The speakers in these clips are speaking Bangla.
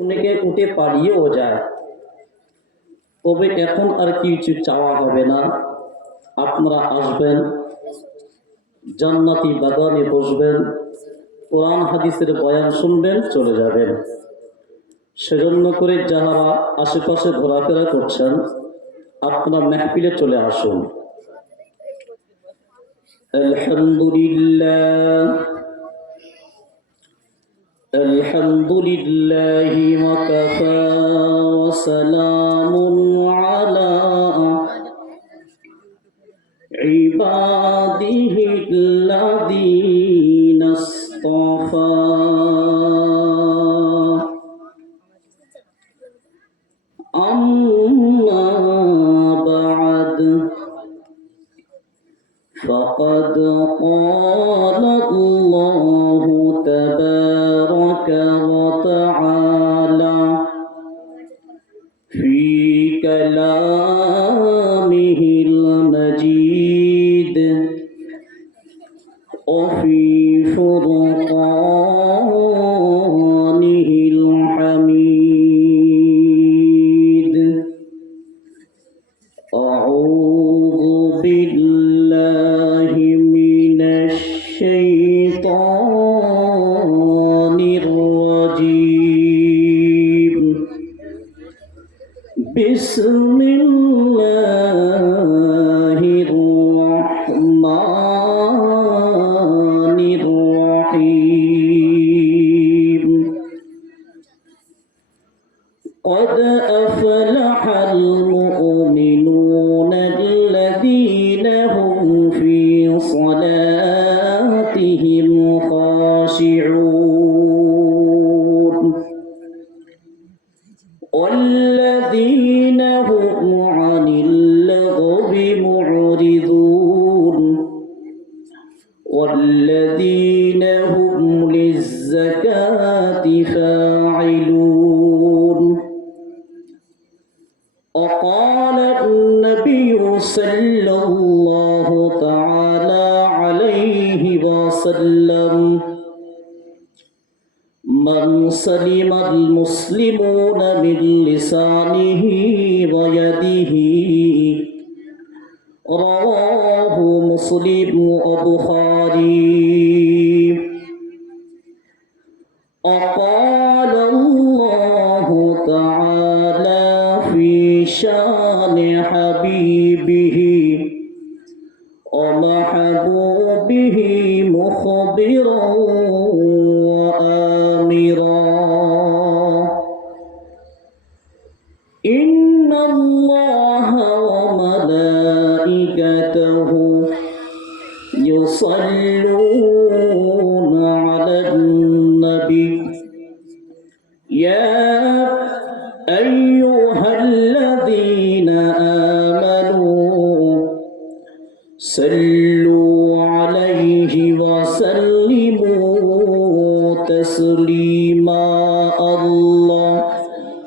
অনেকে উঠে পালিয়েও যায়। তবে এখন আর কিছু চাওয়া হবে না। আপনারা আসবেন, জান্নাতি বাগানে বসবেন, কোরআন হাদিসের বয়ান শুনবেন, চলে যাবেন। সেজন্য করে যারা আশেপাশে ঘোরাফেরা করছেন, আপনারা মেহফিলে চলে আসুন। আলহামদুলিল্লাহ আলহামদুলিল্লাহি ওয়া কাফা ওয়া সালামুন আলা ইবাদিহিল্লাযীনা ইসতাফা। أما بعد فقد قال الله تبارك وتعالى في كلامه المجيد وفي فرقانه الحميد. أعوذ بالله من الشيطان الرجيم. بسم الله الرحمن الرحيم. قد أفلح المؤمنون الذين هم في صلاتهم خاشعون والذين هم عن اللغو معرضون والذين هم للزكاة فاعلون. وقال النبي صلى الله تعالى عليه وسلم: من سلم المسلمون من لسانه ويده. رواه مسلم وبخاري. وقال الله تعالى في شان حبيبه ومحبوبه مخبرا وآمرا: إن الله وملائكته يصلون على النبي يا أيها الذين آمنوا صلوا عليه وسلموا تسليما.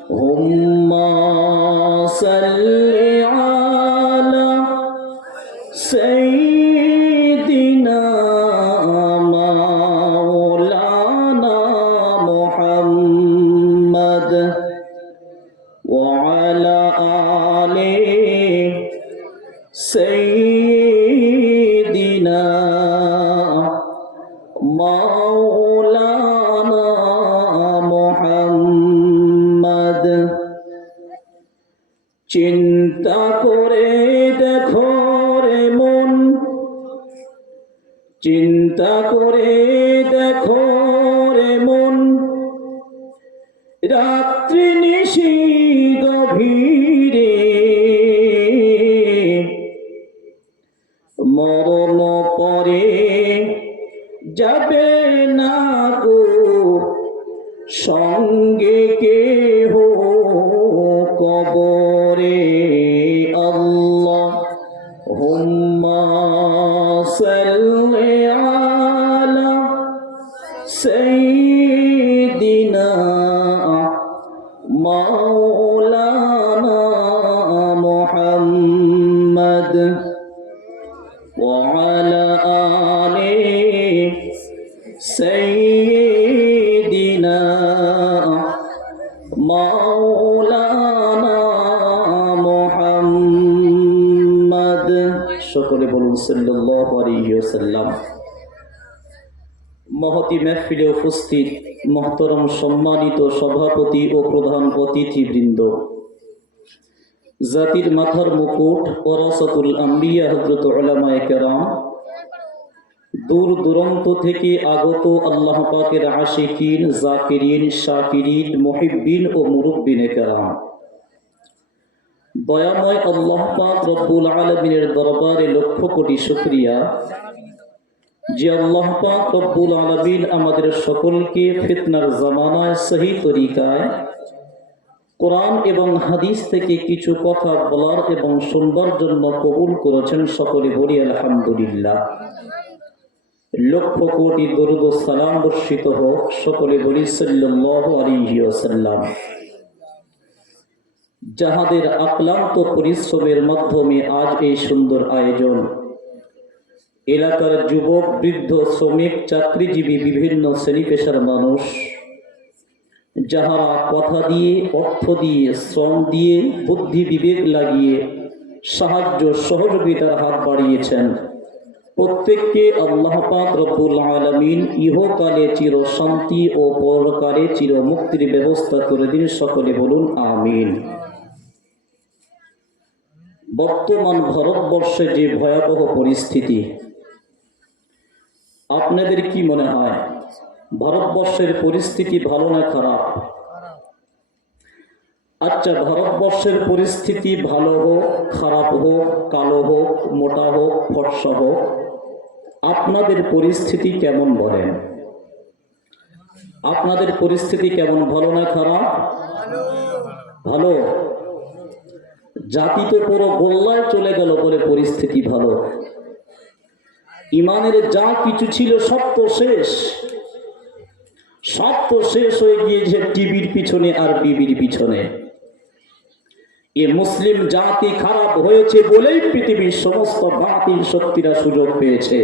اللهم صل على سيدنا مولانا محمد وعلى آل سيدنا مولانا محمد. চিন্তা করে দেখো রে মন, চিন্তা করে দেখো রে মন, রাত্রি নিশি গভীরে মরণ পরে যাবে না গো সঙ্গে কেহ কবরে। আল্লাহুম্মা সাল্লি আলা সাইয়্যিদিনা মাওলানা মুহাম্মদ ওয়া আলা আলি সাইয়্যিদিনা মাওলানা মুহাম্মদ। সকলে বলুন সাল্লাল্লাহু আলাইহি ওয়াসাল্লাম। মহতি মাহফিলে উপস্থিত মুহতারাম সম্মানিত সভাপতি ও প্রধান অতিথিবৃন্দ, জাতির মাথার মুকুট ওয়ারাসাতুল আম্বিয়া হযরত উলামায়ে কেরাম, দূর দূরান্ত থেকে আগত আল্লাহ পাকের আশিকিন, জাকিরিন, শাকিরিন, মুহিব্বিন ও মুরব্বিনে কেরাম, দয়াময় আল্লাহ পাক রব্বুল আলামিনের দরবারে লক্ষ কোটি শুকরিয়া যে আল্লাহ পাক রব্বুল আলামিন আমাদের সকলকে ফিতনার জামানায় সহি তরিকায় কোরআন এবং হাদিস থেকে কিছু কথা বলার এবং শুনবার জন্য কবুল করেছেন। সকলে বলি আলহামদুলিল্লাহ। লক্ষ কোটি দরুদ ও সালাম বর্ষিত হোক, সকলে বলি সাল্লাল্লাহু আলাইহি ওয়াসাল্লাম। যাহাদের আক্লান্ত পরিশ্রমের মাধ্যমে আজ এই সুন্দর আয়োজন, এলাকার যুবক, বৃদ্ধ, শ্রমিক, চাকরিজীবী, বিভিন্ন শ্রেণী পেশার মানুষ, যাহারা কথা দিয়ে, অর্থ দিয়ে, শ্রম দিয়ে, বুদ্ধি বিবেক লাগিয়ে সাহায্য সহযোগিতার হাত বাড়িয়েছেন, প্রত্যেককে আল্লাহ পাক রব্বুল আলামিন ইহকালে চির শান্তি ও পরকালে চির মুক্তির ব্যবস্থা করে দিন। সকলে বলুন আমিন। বর্তমান ভারতবর্ষে যে ভয়াবহ পরিস্থিতি, আপনাদের কি মনে হয় ভারতবর্ষের পরিস্থিতি ভালো না খারাপ? আচ্ছা, ভারতবর্ষের পরিস্থিতি ভালো হোক, খারাপ হোক, কালো হোক, মোটা হোক, ফর্সা হোক, আপনাদের পরিস্থিতি কেমন বলেন? আপনাদের পরিস্থিতি কেমন, ভালো না খারাপ? ভালো। জাতি তো পুরো গোল্লায় চলে গেল বলে পরিস্থিতি ভালো। ইমানের যা কিছু ছিল সব তো শেষ, সব তো শেষ হয়ে গিয়েছে টিভির পিছনে আর বিবির পিছনে। এ মুসলিম জাতি খারাপ হয়েছে বলেই পৃথিবীর সমস্ত বাতিল শক্তিরা সুযোগ পেয়েছে।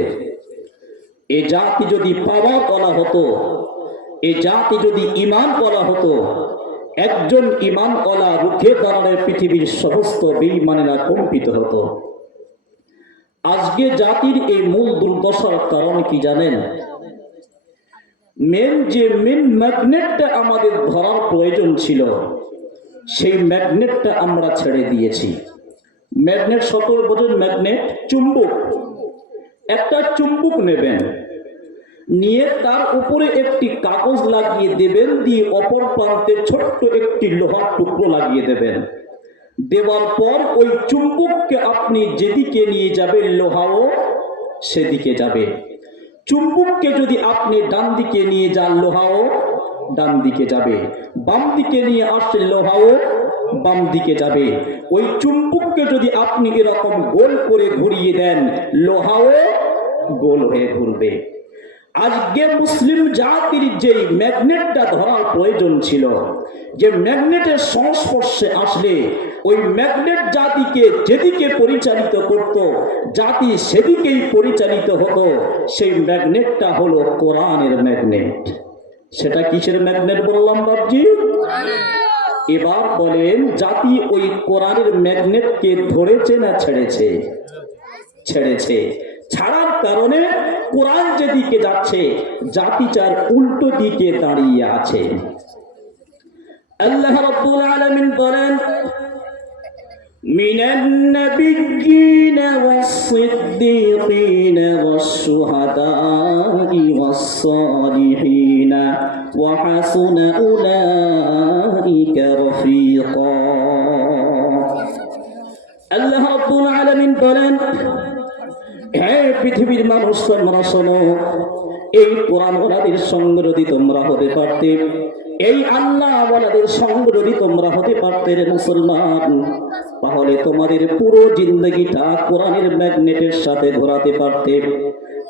এ জাতি যদি পাওয়া বলা হতো, এ জাতি যদি ইমান বলা হতো, একজন ইমান ওয়ালা রুখে দাঁড়ালে পৃথিবীর সমস্ত বেঈমানেরা কম্পিত হতো। আজকে জাতির এই মূল দুর্দশার কারণ কি জানেন? মেন ম্যাগনেটটা আমাদের ধরার প্রয়োজন ছিল, সেই ম্যাগনেটটা আমরা ছেড়ে দিয়েছি। ম্যাগনেট, সকল বোঝেন ম্যাগনেট, চুম্বক। একটা চুম্বক নেবেন, নিয়ে তার উপরে একটি কাগজ লাগিয়ে দেবেন, দিয়ে অপর প্রান্তে ছোট্ট একটি লোহার টুকরো লাগিয়ে দেবেন। দেওয়ার পর ওই চুম্বককে আপনি যেদিকে নিয়ে যাবেন লোহাও সেদিকে যাবে। চুম্বককে যদি আপনি ডান দিকে নিয়ে যান লোহাও ডান দিকে যাবে, বাম দিকে নিয়ে আসলে লোহাও বাম দিকে যাবে। ওই চুম্বককে যদি আপনি এরকম গোল করে ঘুরিয়ে দেন, লোহাও গোল হয়ে ঘুরবে। আজকে মুসলিম জাতির যেই ম্যাগনেটটা ধরার প্রয়োজন ছিল, যে ম্যাগনেটের সংস্পর্শে আসলে ওই ম্যাগনেট জাতিকে যেদিকে পরিচালিত করত, জাতি সেদিকেই পরিচালিত হতো, সেই ম্যাগনেটটা হলো কোরআনের ম্যাগনেট। সেটা কিসের ম্যাগনেট বললাম বাবজি? এবার বলেন, জাতি ওই কোরআনের ম্যাগনেটকে ধরেছে না ছেড়েছে? ছেড়েছে। ছাড়ার কারণে কোরআন যেদিকে যাচ্ছে, জাতি চার উল্টো দিকে দাঁড়িয়ে আছে। আল্লাহ রাব্বুল আলামিন বলেন, মিনান নাবিয়্যিনা ওয়াস-সিদ্দীকিনা ওয়াশ-শুহাদা'i ওয়াস-সালিহিনা ওয়া হাসুনা উলাইকা রাফীকা। আল্লাহ রাব্বুল আলামিন বলেন, হে পৃথিবীর মানুষ, তোমরা শোনো, এই কোরআন ওয়ালাদের সঙ্গ যদি তোমরা হতে পারতে, এই আল্লাহ ওয়ালাদের সঙ্গ যদি তোমরা হতে পারতে রে মুসলমান, তাহলে তোমাদের পুরো জিন্দগিটা কোরআনের ম্যাগনেটের সাথে ঘোরাতে পারতে।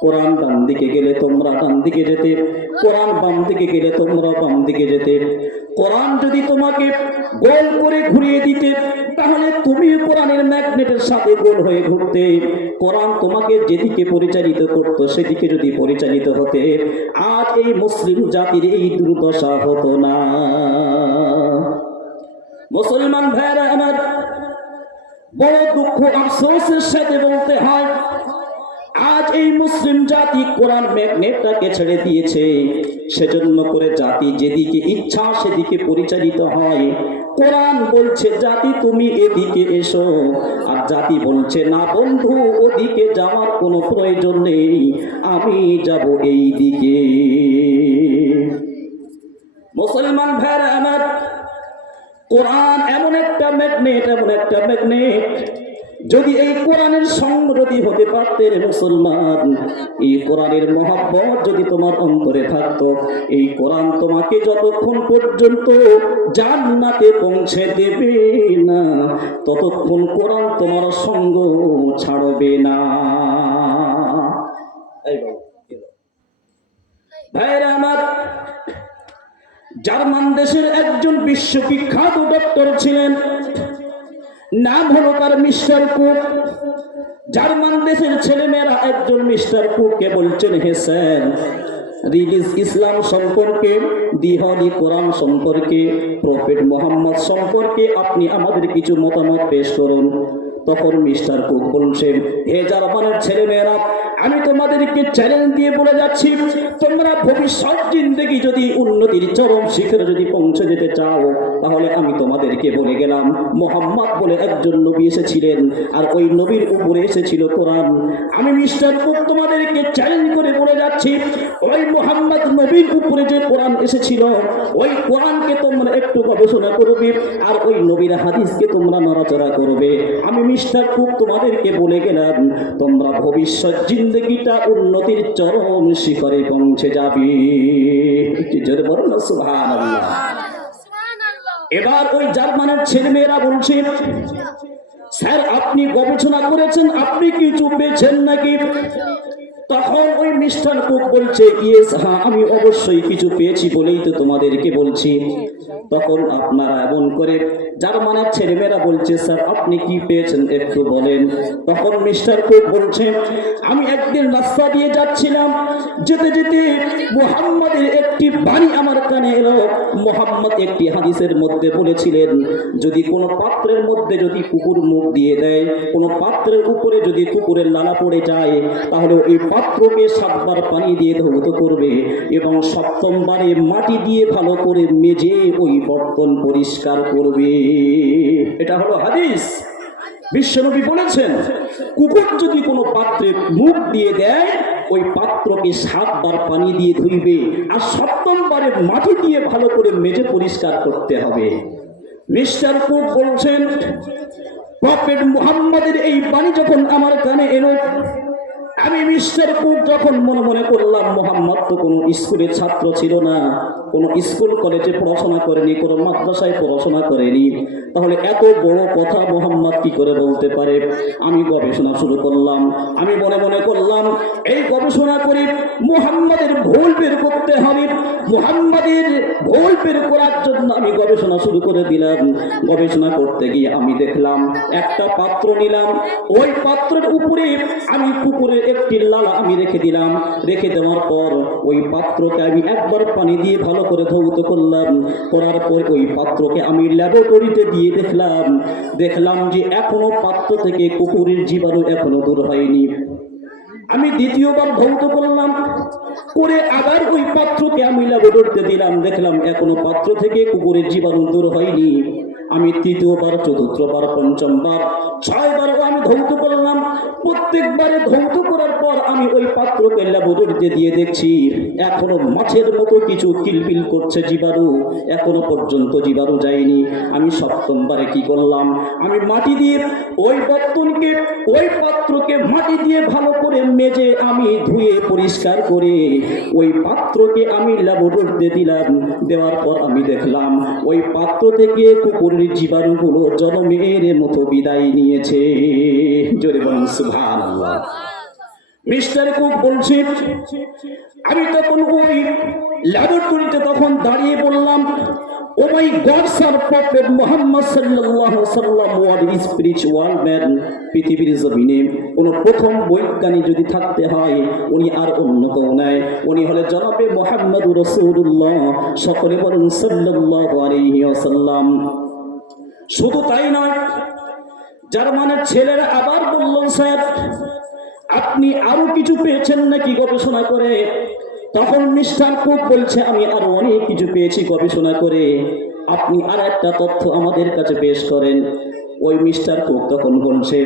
কোরআন ডান দিকে গেলে তোমরা ডান দিকে যেতে, কোরআন বাম দিকে গেলে তোমরা বাম দিকে যেতে। কোরআন যদি তোমাকে গোল করে ঘুরিয়ে দিতে, তাহলে তুমি কোরআনের ম্যাগনেটের সাথে গোল হয়ে ঘুরতে। কোরআন তোমাকে যেদিকে পরিচালিত করত, সেদিকে যদি পরিচালিত হতে, আজ এই মুসলিম জাতির এই দুর্দশা হতো না। মুসলমান ভাইরা আমার, বড় দুঃখ আফসোসের সাথে বলতে হয়, আজ এই মুসলিম জাতি কোরআন ম্যাগনেটটাকে ছেড়ে দিয়েছে। সেজন্য করে জাতি যেদিকে ইচ্ছা সেদিকে পরিচালিত হয়। কোরআন বলছে জাতি তুমি এদিকে এসো, আর জাতি বলছে না বন্ধু ওদিকে যাওয়ার কোনো প্রয়োজন নেই, আমি যাব এই দিকে। মুসলমান ভাইরা আমার, কোরআন এমন একটা ম্যাগনেট, এমন একটা ম্যাগনেট, যদি এই কোরআনের সঙ্গ যদি হতে পারতেন মুসলমান, এই কোরআনের মহব্বত যদি তোমার অন্তরে থাকতো, এই কোরআন তোমাকে যতক্ষণ পর্যন্ত জান্নাতে পৌঁছে দেবে না ততক্ষণ কোরআন তোমার সঙ্গ ছাড়বে না। ভাইরা আমার, জার্মান দেশের একজন বিশ্ববিখ্যাত ডক্টর ছিলেন, নাম হলো তার মিস্টার কুক। জার্মান দেশের ছেলেমেয়েরা একজন মিস্টার কুককে বলছেন, হে স্যার, রিলিজ ইসলাম সম্পর্কে, দি হলি কোরআন সম্পর্কে, প্রফেট মোহাম্মদ সম্পর্কে আপনি আমাদের কিছু মতামত পেশ করুন। তখন মিস্টার কুক বলছেন, হে জার্মানের ছেলেমেয়েরা, আমি তোমাদেরকে চ্যালেঞ্জ দিয়ে বলে যাচ্ছি, তোমরা ভবিষ্যৎ জিন্দেগি যদি উন্নতির চরম শিখরে যদি পৌঁছে যেতে চাও, তাহলে আমি তোমাদেরকে বলে গেলাম, মোহাম্মদ বলে একজন নবী এসেছিলেন, আর ওই নবীর উপরে এসেছিল কোরআন। আমি মিস্টার কুক তোমাদেরকে চ্যালেঞ্জ করে বলে যাচ্ছি, ওই মোহাম্মদ নবীর উপরে যে কোরআন এসেছিল, ওই কোরআনকে তোমরা একটু গবেষণা করবে, আর ওই নবীর হাদিসকে তোমরা নড়াচড়া করবে। আমি মিস্টার কুক তোমাদেরকে বলে গেলাম, তোমরা ভবিষ্যৎ জিন্দেগিটা উন্নতির চরম শিখরে পৌঁছে যাবে। জোরে বলুন না সুবহানাল্লাহ। এবার ওই জার্মানের ছেলেমেয়েরা বলছে, স্যার আপনি গবেষণা করেছেন, আপনি কিছু পেয়েছেন নাকি? তখন ওই মিস্টার কুক বলছে, ইয়েস, হ্যাঁ আমি অবশ্যই কিছু পেয়েছি বলেই তো তোমাদেরকে বলছি। তখন আপনারা এমন করে জার্মানের ছেলেমেয়েরা বলছে, স্যার আপনি কি পেয়েছেন একটু বলেন। তখন মিস্টার কুক বলছে, আমি একদিন রাস্তা দিয়ে যাচ্ছিলাম, যেতে যেতে মুহাম্মাদের একটি বাণী আমার কানে এলো। মুহাম্মদ একটি হাদিসের মধ্যে বলেছিলেন, যদি কোনো পাত্রের মধ্যে যদি কুকুর মুখ দিয়ে দেয়, কোনো পাত্রের উপরে যদি কুকুরের লালা পড়ে যায়, তাহলে ওই পাত্রকে 7 বার পানি দিয়ে ধৌত করবে এবং 7ম বারে মাটি দিয়ে ভালো করে মেজে ওই বর্তন পরিষ্কার করবে। এটা হলো হাদিস। বিশ্বনবী বলেছেন, কুকুর যদি কোনো পাত্রে মুখ দিয়ে দেয়, ওই পাত্রকে 7 বার পানি দিয়ে ধুইবে, আর 7ম বারে মাটি দিয়ে ভালো করে মেজে পরিষ্কার করতে হবে। মিস্টার কুক বলছেন, প্রফেট মুহাম্মাদের এই বাণী যখন আমার কানে এলো, আমি মিস্টার কুক যখন মনে মনে করলাম, মুহাম্মদ তো কোনো স্কুলের ছাত্র ছিল না, কোনো স্কুল কলেজে পড়াশোনা করেনি, কোনো মাদ্রাসায় পড়াশোনা করেনি, তাহলে এত বড় কথা মুহাম্মদ কি করে বলতে পারে? আমি গবেষণা শুরু করলাম। আমি মনে মনে করলাম, এই গবেষণা করে মুহাম্মাদের ভুল বের করতে হবে। মুহাম্মাদের ভুল বের করার জন্য আমি গবেষণা শুরু করে দিলাম। গবেষণা করতে গিয়ে আমি দেখলাম, একটা পাত্র নিলাম, ওই পাত্রের উপরে আমি কুকুরের একটি লালা আমি রেখে দিলাম। রেখে দেওয়ার পর ওই পাত্রকে আমি একবার পানি দিয়ে ভালো করে ধৌত করলাম। করার পর ওই পাত্রকে আমি ল্যাবরেটরিতে দিয়ে দেখলাম যে এখনো পাত্র থেকে কুকুরের জীবাণু এখনো দূর হয়নি। আমি দ্বিতীয়বার ধৌত করলাম, করে আবার ওই পাত্রকে আমি ল্যাবরেটরিতে দিলাম, দেখলাম এখনো পাত্র থেকে কুকুরের জীবাণু দূর হয়নি। আমি তৃতীয়বার, চতুর্থবার, পঞ্চমবার, 6 বারও আমি ধৌত করলাম। প্রত্যেকবারে ধৌত করার পর আমি ওই পাত্রকে ল্যাবরেটরিতে দিয়ে দেখছি এখনো মাছের মতো কিছু কিলবিল করছে জীবাণু, এখনো পর্যন্ত জীবাণু যায়নি। আমি 7ম বারে কি করলাম, আমি মাটি দিয়ে ওই বর্তনকে, ওই পাত্রকে মাটি দিয়ে ভালো করে মেজে আমি ধুয়ে পরিষ্কার করে ওই পাত্রকে আমি ল্যাবরেটরিতে দিলাম। দেওয়ার পর আমি দেখলাম ওই পাত্র থেকে কুকুরের জীবাণুগুলো জন্মের মতো বিদায় নিয়েছে। জোরে বলুন সুবহানাল্লাহ। মিস্টার কুক বলছে, আমি তখন ওই ল্যাবরেটরিতে তখন দাঁড়িয়ে বললাম, ও মাই গড স্যার, প্রফেট মুহাম্মদ সাল্লাল্লাহু আলাইহি ওয়াসাল্লাম ওয়াজ স্পিরিচুয়াল ম্যান। পৃথিবীর জমিনে কোনো প্রথম বৈজ্ঞানিক যদি থাকতে হয়, উনি আর অন্য কেউ নয়, উনি হলে জনাবে মুহাম্মদুর রাসূলুল্লাহ। সকলে বলুন সাল্লাল্লাহু আলাইহি ওয়াসাল্লাম। শুধু তাই নয়, জার্মানের ছেলেরা আবার বলল, স্যার আপনি আরো কিছু পেয়েছেন নাকি গবেষণা করে? তখন মিস্টার কুক বলছে, আমি আরো অনেক কিছু পেয়েছি গবেষণা করে, আপনি আর একটা তথ্য আমাদের কাছে পেশ করেন। ওই মিস্টার কুক তখন বলছে,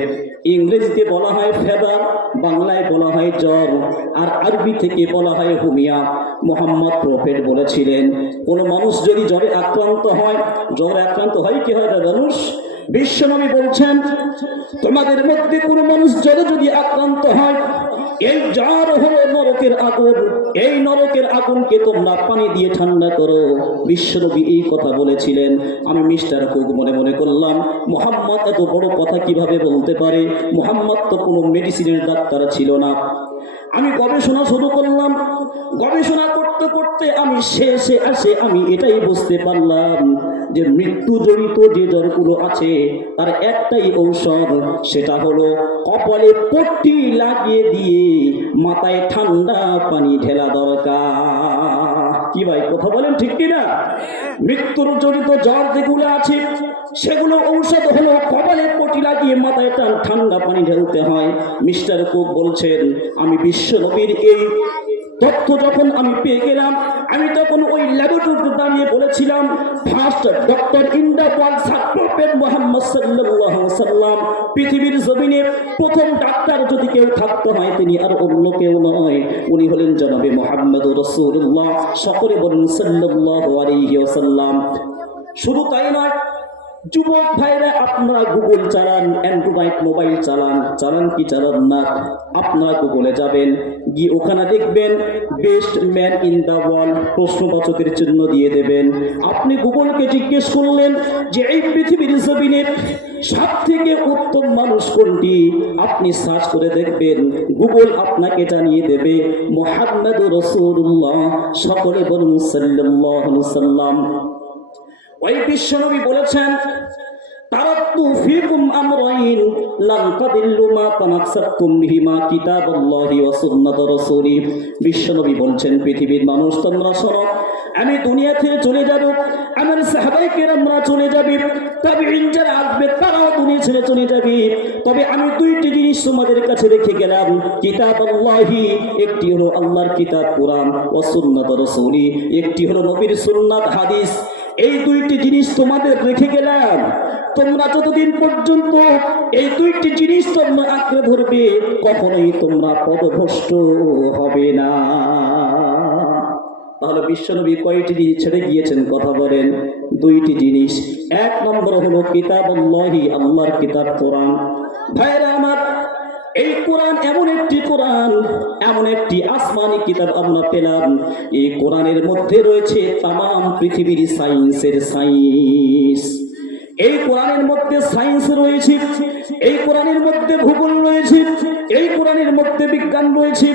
ইংরেজিতে বলা হয় ফেভার, বাংলায় বলা হয় জ্বর, আর আরবি থেকে বলা হয় হুমিয়া। মোহাম্মদ প্রফেট বলেছিলেন, কোন মানুষ যদি জ্বরে আক্রান্ত হয় কি হয় মানুষ? বিশ্বনবী বলছেন, তোমাদের মধ্যে কোনো মানুষ জ্বরে যদি আক্রান্ত হয়, এই জ্বর হলো নরকের আগুন, এই নরকের আগুনকে তোমরা পানি দিয়ে ঠান্ডা করো। বিশ্বনবী এই কথা বলেছিলেন। আমি মিস্টার কুক মনে মনে করলাম, মুহাম্মদ এত বড় কথা কিভাবে বলতে পারে? মুহাম্মদ তো কোনো মেডিসিনের ডাক্তার ছিল না। আমি গবেষণা শুরু করলাম। গবেষণা করতে করতে আমি শেষে আমি এটাই বুঝতে পারলাম যে মৃত্যু জড়িত যে জ্বরগুলো আছে তার একটাই ঔষধ, সেটা হলো কপালে পট্টি লাগিয়ে দিয়ে মাথায় ঠান্ডা পানি ঢেলা দরকার। কি ভাই কথা বলেন ঠিক কিনা? মৃত্যুর জড়িত জ্বর যেগুলো আছে সেগুলো ঔষধ হলো কপালে পট্টি লাগিয়ে মাথায় ঠান্ডা পানি ঢেলতে হয়। মিস্টার কুক বলছেন, আমি বিশ্ব নবীর এই তথ্য যখন আমি পেয়ে গেলাম, আমি তখন ওই ল্যাবরেটরিতে দাঁড়িয়ে বলেছিলাম, first doctor in the world prophet Muhammad সাল্লাল্লাহু আলাইহি ওয়াসাল্লাম, পৃথিবীর জমিনে প্রথম ডাক্তার যদি কেউ থাকতে হয় তিনি আর অন্য কেউ নয়, উনি হলেন জনাবে মুহাম্মদুর রাসূলুল্লাহ। সকলে বলেন সাল্লাল্লাহু আলাইহি ওয়াসাল্লাম। শুধু তাই নয়, যুবক ভাইরা আপনারা গুগল চালান, অ্যান্ড্রয়েড মোবাইল চালান কি চালান না? আপনারা গুগলে যাবেন, গিয়ে ওখানে দেখবেন best man in the world, প্রশ্নবাচকের চিহ্ন দিয়ে দেবেন। আপনি গুগলকে জিজ্ঞেস করলেন যে এই পৃথিবীর জমিনে সব থেকে উত্তম মানুষ কোনটি, আপনি সার্চ করে দেখবেন, গুগল আপনাকে জানিয়ে দেবে মুহাম্মদুর রাসূলুল্লাহ। সকলে বলুন সাল্লাল্লাহু আলাইহি ওয়াসাল্লাম। ওই বিশ্বনবী বলেছেন, তারাক্তু ফীকুম আমরাইন লান তাদিল্লু মা তামাসসাকতুম বিহিমা কিতাবাল্লাহি ওয়া সুন্নাত রাসূলি। বিশ্বনবী বলছেন, পৃথিবীর মানুষ তোমরা শোনো, আমি দুনিয়া থেকে চলে যাব, আমার সাহাবায়ে কেরামরা চলে যাবে, তাবিঈন যারা আসবে তারাও দুনিয়া ছেড়ে চলে যাবে, তবে আমি দুইটি জিনিস তোমাদের কাছে রেখে গেলাম, কিতাবাল্লাহি, একটি হলো আল্লাহর কিতাব কোরআন, ওয়া সুন্নাত রাসূলি, একটি হলো নবীর সুন্নাত হাদিস। এই দুইটি জিনিস তোমাদের রেখে গেলাম, তোমরা যতদিন পর্যন্ত এই দুইটি জিনিস তোমরা আঁকড়ে ধরবে কখনোই তোমরা পথভ্রষ্ট হবে না। তাহলে বিশ্বনবী কয়টি জিনিস ছেড়ে গিয়েছেন কথা বলেন? দুইটি জিনিস। এক নম্বর হলো কিতাবুল্লাহি, আল্লাহর কিতাব কোরআন। ভাইরা আমার, এই কোরআন এমন একটি আসমানি কিতাব আমরা পেলাম। এই কোরআনের মধ্যে রয়েছে তামাম পৃথিবীর সায়েন্সের সায়েন্স। এই কোরআনের মধ্যে সায়েন্স রয়েছে, এই কোরআনের মধ্যে ভূগোল রয়েছে, এই কোরআনের মধ্যে বিজ্ঞান রয়েছে।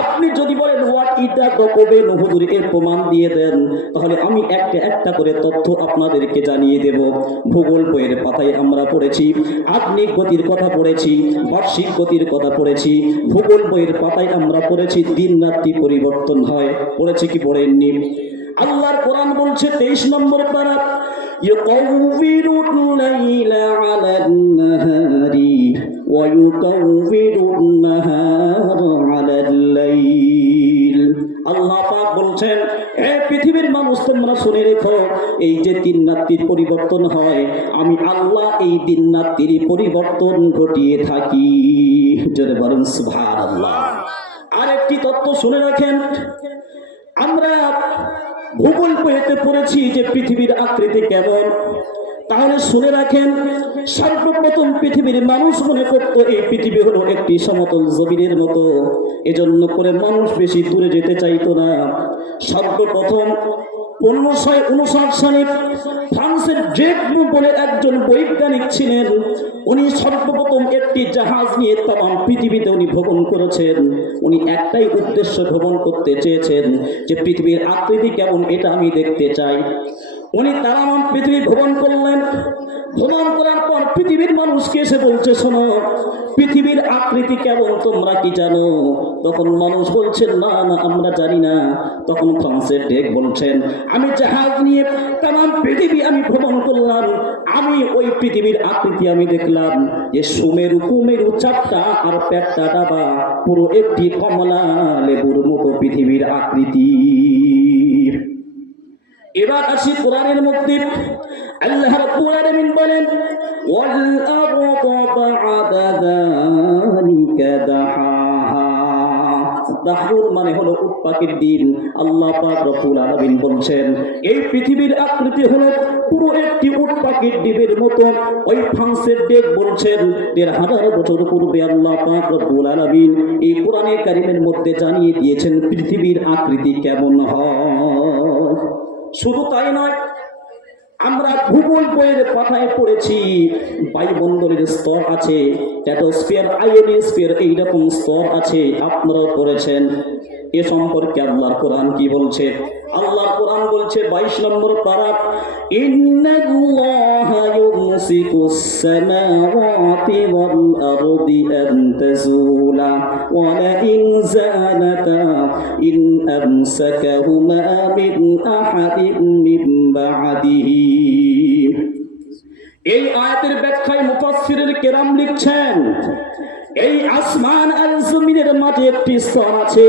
আপনি যদি বলেন হোয়াট ইটা কবে হুজুর এর প্রমাণ দিয়ে দেন, তাহলে আমি একটা একটা করে তথ্য আপনাদেরকে জানিয়ে দেব। ভূগোল বইয়ের পাতায় আমরা পড়েছি, আধুনিক গতির কথা পড়েছি, বার্ষিক গতির কথা পড়েছি। ভূগোল বইয়ের পাতায় আমরা পড়েছি দিন রাত্রি পরিবর্তন হয়, পড়েছি কি পড়েননি? আল্লাহর কোরআন বলছে 23 নম্বর পারা, ইউকাউবিরুল লাইলা আলান নাহারি ওয়া ইউকাউবিরুন নাহারা আলাল লাইল। আল্লাহ পাক বলছেন, হে পৃথিবীর মানুষ তোমরা শুনে রেখো, এই যে দিন রাত্রির পরিবর্তন হয়, আমি আল্লাহ এই দিন রাত্রির পরিবর্তন ঘটিয়ে থাকি। জোরে বলুন সুবহানাল্লাহ। আরেকটি তথ্য শুনে রাখেন, আমরা ভূগোল বইতে পড়েছি যে পৃথিবীর আকৃতি কেমন, তাহলে শুনে রাখেন, সর্বপ্রথম পৃথিবীর মানুষ মনে করতো এই পৃথিবী হলো একটি সমতল জমিনের মতো, এজন্য করে মানুষ বেশি দূরে যেতে চাইতো না। সর্বপ্রথম 1559 সালে ফ্রান্সের ড্রেক বলে একজন বৈজ্ঞানিক ছিলেন, উনি সর্বপ্রথম একটি জাহাজ নিয়ে তাম পৃথিবীতে উনি ভ্রমণ করেছেন। উনি একটাই উদ্দেশ্য ভ্রমণ করতে চেয়েছেন যে পৃথিবীর আকৃতি কেমন এটা আমি দেখতে চাই। উনি তাম পৃথিবী ভ্রমণ করলেন। ভ্রমণ করার পর পৃথিবীর মানুষকে এসে বলছে, শোনো পৃথিবীর আকৃতি কেমন তোমরা কি জানো? তখন মানুষ বলছেন, না না আমরা জানি না। তখন ফ্রান্সের ডেক বলছেন, আমি জাহাজ নিয়ে তাম পৃথিবী আমি ভ্রমণ করলাম, আমি ওই ওই পৃথিবীর আকৃতি আমি দেখলাম যে সুমেরু কুমেরু চাপটা আর পেটটা ডাবা, পুরো একটি কমলা লেবুর মতো পৃথিবীর আকৃতি। এবার আসি কোরআনের মধ্যে, আল্লাহ রাব্বুল আলামিন বলেন ওয়াল আরদা বা'দা যালিকা দাহাহা। দাহরুর মানে হলো উট পাখির ডিম। আল্লাহ পাক রব্বুল আলামিন বলছেন এই পৃথিবীর আকৃতি হলো পুরো একটি উট পাখির ডিমের মতো। ওই ফ্রান্সের ডেক বলছেন ১৫০০ বছর পূর্বে আল্লাহ পাক রব্বুল আলামিন এই কোরআনে কারীমের মধ্যে জানিয়ে দিয়েছেন পৃথিবীর আকৃতি কেমন হয়। শুধু তাই নয়, আমরা ভূগোল বইয়ের পাতায় পড়েছি বায়ুমণ্ডলের স্তর আছে, স্ট্র্যাটোস্ফিয়ার, আয়োনোস্ফিয়ার, এইরকম স্তর আছে, আপনারাও পড়েছেন। এ সম্পর্কে আল্লাহর কোরআন কি বলছে? আল্লাহর কোরআন বলছে ২২ নম্বর পারা, ইন্নাল্লাহা ইউমসিকুস সামাওয়াতি ওয়াল আরদি আন তাজুলা ওয়া লা ইন যালাতা ইন আমসাকাহুমা মিন আহাদিন মিন বা'দিহি। এই আয়াতের ব্যাখ্যায় মুফাসসিরুল কিরাম লিখছেন এই আসমান আর জমিনের মাঝে একটি স্তর আছে,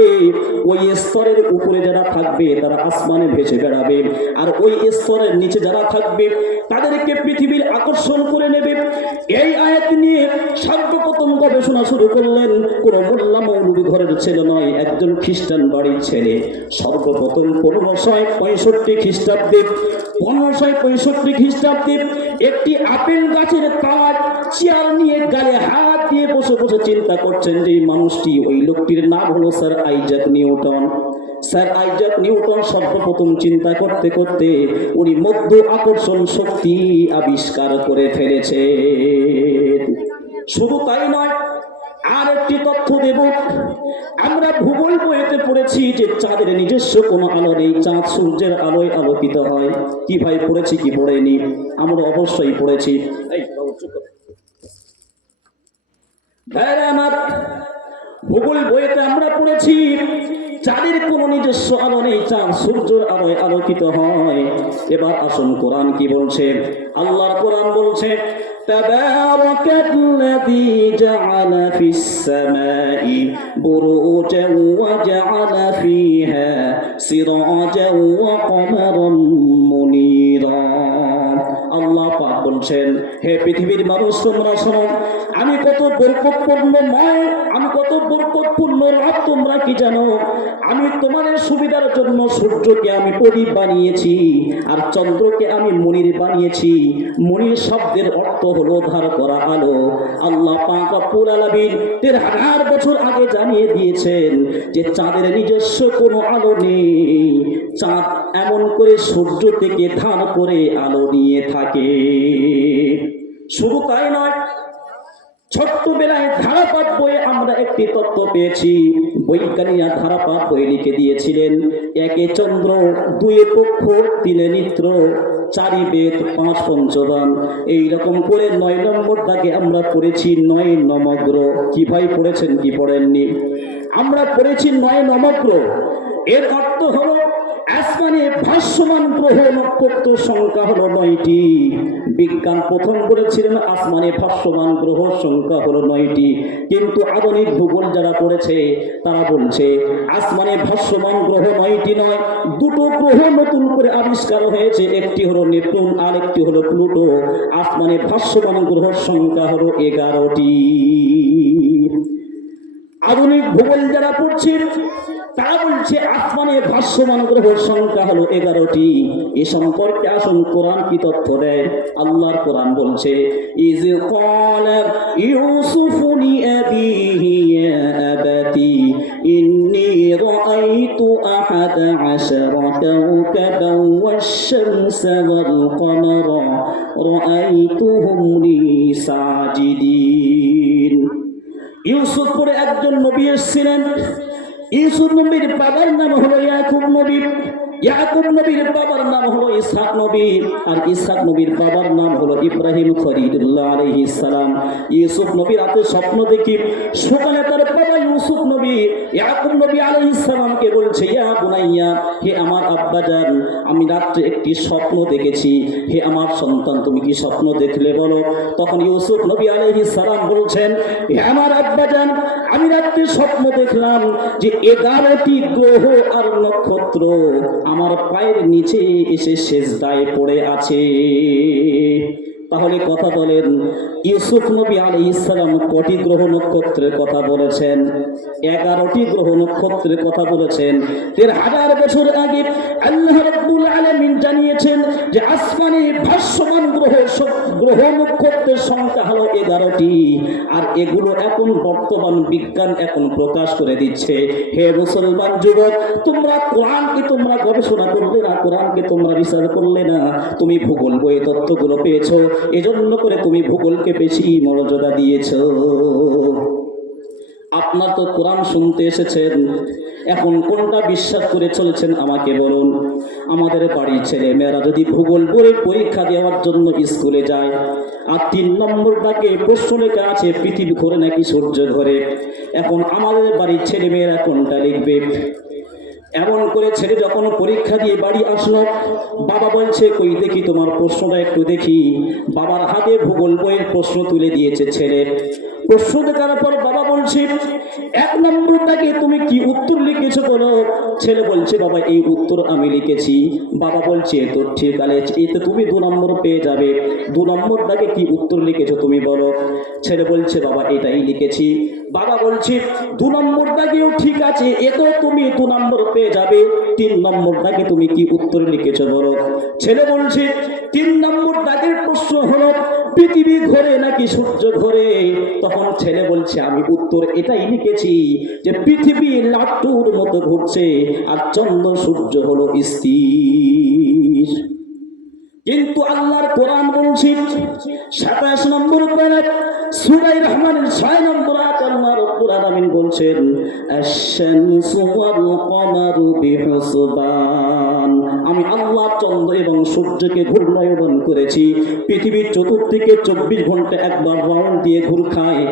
ওই স্তরের উপরে যারা থাকবে তারা আসমানে ভেসে বেড়াবে, আর ওই স্তরের নিচে যারা থাকবে তাদেরকে পৃথিবীর আকর্ষণ করে নেবে। এই আয়াত নিয়ে সর্বপ্রথম গবেষণা শুরু করলেন কোন মোল্লা মৌলভী ঘরের ছেলে নয়, একজন খ্রিস্টান বাড়ির ছেলে। সর্বপ্রথম 1565 খ্রিস্টাব্দে 1565 খ্রিস্টাব্দে একটি আপেল গাছের তার চেয়ার নিয়ে গালে হাত দিয়ে বসে বসে চিন্তা করছেন যে এই মানুষটি, ওই লোকটির নাম হলো sir Isaac Newton. Sir Isaac Newton সর্বপ্রথম চিন্তা করতে করতে উনি মধ্য আকর্ষণ শক্তি আবিষ্কার করে ফেলেছে। শুধু তাই নয়, আর একটি তথ্য দেব, আমরা ভূগোল বইতে পড়েছি যে চাঁদের নিজস্ব কোনো আলো নেই, চাঁদ সূর্যের আলোয় আলোকিত হয়। কি ভাই পড়েছি কি পড়েনি? আমরা অবশ্যই পড়েছি। আমার ভূগোল বইতে আমরা পড়েছি চাঁদের কোনো নিজস্ব আলো নেই, চাঁদ সূর্যের আলোয় আলোকিত হয়। এবার আসুন কোরআন কি বলছে। আল্লাহর কোরআন বলছে তাবারাকাল্লাযী জাআলা ফিস সামাই বুরুজান ওয়া জাআলা ফিহা সিরাজান ওয়া কমারান মুনীরা। আল্লাহ পাক বলছেন হে পৃথিবীর মানুষ তোমরা শোনো, আমি কত বরকতপূর্ণ ময়, আমি কত বরকতপূর্ণ রব তোমরা কি জানো? আমি তোমাদের সুবিধার জন্য সূর্যকে আমি প্রদীপ বানিয়েছি আর চন্দ্রকে আমি মনির বানিয়েছি। মনির শব্দের অর্থ হলো ধার করা আলো। আল্লাহ পাক রব্বুল আলামিন ১৩০০০ বছর আগে জানিয়ে দিয়েছেন যে চাঁদের নিজস্ব কোনো আলো নেই, চাঁদ এমন করে সূর্য থেকে ধার করে আলো নিয়ে থাকে। শুধু তাই নয়, ছোট্টবেলায় ধারাপাত বইয়ে আমরা একটি তত্ত্ব পেয়েছি। বৈজ্ঞানিকরা ধারাপাত বই লিখে দিয়েছিলেন, ১ চন্দ্র, ২ পক্ষ, ৩ নিত্র, ৪ বেদ, ৫ পঞ্চবান, এইরকম করে ৯ নম্বর দাগে আমরা পড়েছি ৯ নমগ্র। কি ভাই পড়েছেন কি পড়েননি? আমরা পড়েছি ৯ নমগ্র। এর অর্থ হলো আসমানে ভাসমান গ্রহ নক্ষত্র সংখ্যা হলো ৯টি। বিজ্ঞান প্রথম বলেছিলেন আসমানে ভাসমান গ্রহ সংখ্যা হলো ৯টি, কিন্তু আধুনিক ভূগোল যারা পড়েছে তারা বলছে আসমানে ভাসমান গ্রহ ৯টি নয়, 2টো গ্রহ নতুন করে আবিষ্কার হয়েছে, একটি হলো নেপচুন আর একটি হলো প্লুটো। আসমানে ভাসমান গ্রহ সংখ্যা হলো 11টি। আধুনিক ভূগোল যারা পড়ছে তারা বলছে আসমানে ভাসমান গ্রহের সংখ্যা হলো 11টি। এ সম্পর্কে আসুন কোরআন কি তথ্য দেয়। আল্লাহর কোরআন বলছে ইয ক্বালা ইউসুফু লিআবিহি ইয়া আবাতি ইন্নী রাআইতু আহাদা আশারা কাওকাবান ওয়াশ-শামসা ওয়াল কামারা রাআইতুহুম লি সাজিদিন। ইউসুফ পরে একজন নবী এসেছিলেন। ইউসুফ নবীর বাবার নাম হলো ইয়াকুব নবী। ইয়াকুব নবীর বাবার নাম হলো ইসহাক নবী, আর ইসহাক নবীর বাবার নাম হলো ইব্রাহিম খলিলুল্লাহ আলাইহিস সালাম। ইউসুফ নবী রাতে স্বপ্ন দেখি, সকালে তার বাবা ইউসুফ নবী ইয়াকুব নবী আলাইহিস সালামকে বলছে, ইয়া বুনাইয়া, হে আমার আব্বাজান, আমি রাত্রে একটি স্বপ্ন দেখেছি, হে আমার সন্তান তুমি কি স্বপ্ন দেখলে বলো। তখন ইউসুফ নবী আলাইহিস সালাম বলছেন, হে আমার আব্বাজান, আমি রাত্রে স্বপ্ন দেখলাম যে 11টি গ্রহ আর নক্ষত্র আমার পায়ের নিচে এসে সেজদায় পড়ে আছে। তাহলে কথা বলেন, ইউসুফ নবী আলাইহিস সালাম কটি গ্রহ নক্ষত্রের কথা বলেছেন? 11টি গ্রহ নক্ষত্রের কথা বলেছেন। 1000 বছর আগে আল্লাহ রাব্বুল আলামিন জানিয়েছেন যে আসমানে ভাসমান গ্রহ নক্ষত্রের সংখ্যা হলো 11টি, আর এগুলো এখন বর্তমান বিজ্ঞান এখন প্রকাশ করে দিচ্ছে। হে মুসলমান যুবক, তোমরা কোরআনকে তোমরা গবেষণা করলে না, কোরআনকে তোমরা রিসার্চ করলে না, তুমি ভূগোল বইয়ে তথ্যগুলো পেয়েছো, এজন্য করে তুমি ভূগোলকে বেশি মর্যাদা দিয়েছ। আপনার তো কোরআন শুনতে এসেছেন, এখন কোনটা বিশ্বাস করে চলেছেন আমাকে বলুন। আমাদের বাড়ির ছেলে মেয়েরা যদি ভূগোল বইয়ে পরীক্ষা দেওয়ার জন্য স্কুলে যায়, আর 3 নম্বর ডাকে প্রশ্ন লেখা আছে পৃথিবী ঘোরে নাকি সূর্য ঘোরে, এখন আমাদের বাড়ির ছেলে মেয়েরা কোনটা লিখবে? এমন করে ছেলে যখন পরীক্ষা দিয়ে বাড়ি আসলো, বাবা বলছে কই দেখি তোমার প্রশ্নটা একটু দেখি। বাবার হাতে ভূগোল বইয়ের প্রশ্ন তুলে দিয়েছে ছেলে। প্রশ্ন দেখার পর বাবা বলছে, 1 নম্বরটাকে তুমি কি উত্তর লিখেছো বলো। ছেলে বলছে, বাবা এই উত্তর আমি লিখেছি। বাবা বলছে, তো ঠিক আছে, এতে তুমি 2 নম্বর পেয়ে যাবে। 2 নম্বরটাকে কি উত্তর লিখেছো তুমি বলো। ছেলে বলছে, বাবা এটাই লিখেছি। বাবা বলছে, 2 নম্বরটাকেও ঠিক আছে, এতেও তুমি 2 নম্বর পেয়ে যাবে। 3 নম্বরটাকে তুমি কি উত্তর লিখেছো বলো। ছেলে বলছে, 3 নম্বর দাগের প্রশ্ন হলো পৃথিবী ঘোরে নাকি সূর্য ঘোরে। তখন ছেলে বলছে, আমি উত্তর এটাই লিখেছি যে পৃথিবী লাট্টুর মতো ঘুরছে আর চন্দ্র সূর্য হলো স্থির। কিন্তু আল্লাহর কোরআন বলছে 27 নম্বর পারা সূরা রহমানের 6 নম্বর আয়াত আল্লাহ রাব্বুল আলামিন বলছেন, আশ-শামসু ওয়াল কমারু বিহুসবান, আমি আল্লাহ চন্দ্র এবং সূর্যকে ঘূর্ণায়মান করেছি। পৃথিবীর চতুর্দিকে 24 ঘন্টা একবার রাউন্ড দিয়ে ঘুর খায়,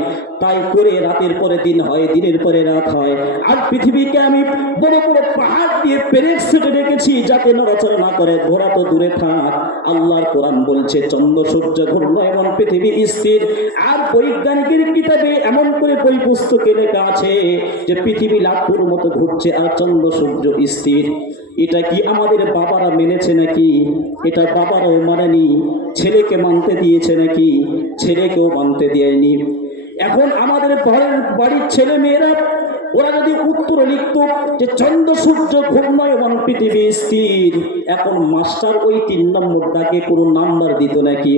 তাই করে রাতের পরে দিন হয়, দিনের পরে রাত হয়। আর পৃথিবীকে আমি বড় বড় পাহাড় দিয়ে পেরেক সেটে রেখেছি যাতে নড়াচড়া না করে, ঘোরা তো দূরে থাক। আল্লাহর কোরআন বলছে চন্দ্র সূর্য ঘূর্ণায়মান, পৃথিবী স্থির। আর বৈজ্ঞানিকের কিতাবে এমন করে বই পুস্তকে লেখা আছে যে পৃথিবী লাট্টুর মতো ঘুরছে আর চন্দ্র সূর্য স্থির। এটা কি আমাদের বাবারা মেনেছে নাকি? এটা বাবারাও মানেনি। ছেলেকে মানতে দিয়েছে নাকি? ছেলেকেও মানতে দেয়নি। এখন আমাদের বাড়ির ছেলে মেয়েরা ওরা যদি উত্তর লিখত যে চন্দ্র সূর্য ঘূর্ণায়মান, পৃথিবী স্থির, এখন মাস্টার ওই 3 নম্বর দাগে কোনো নাম্বার দিত নাকি?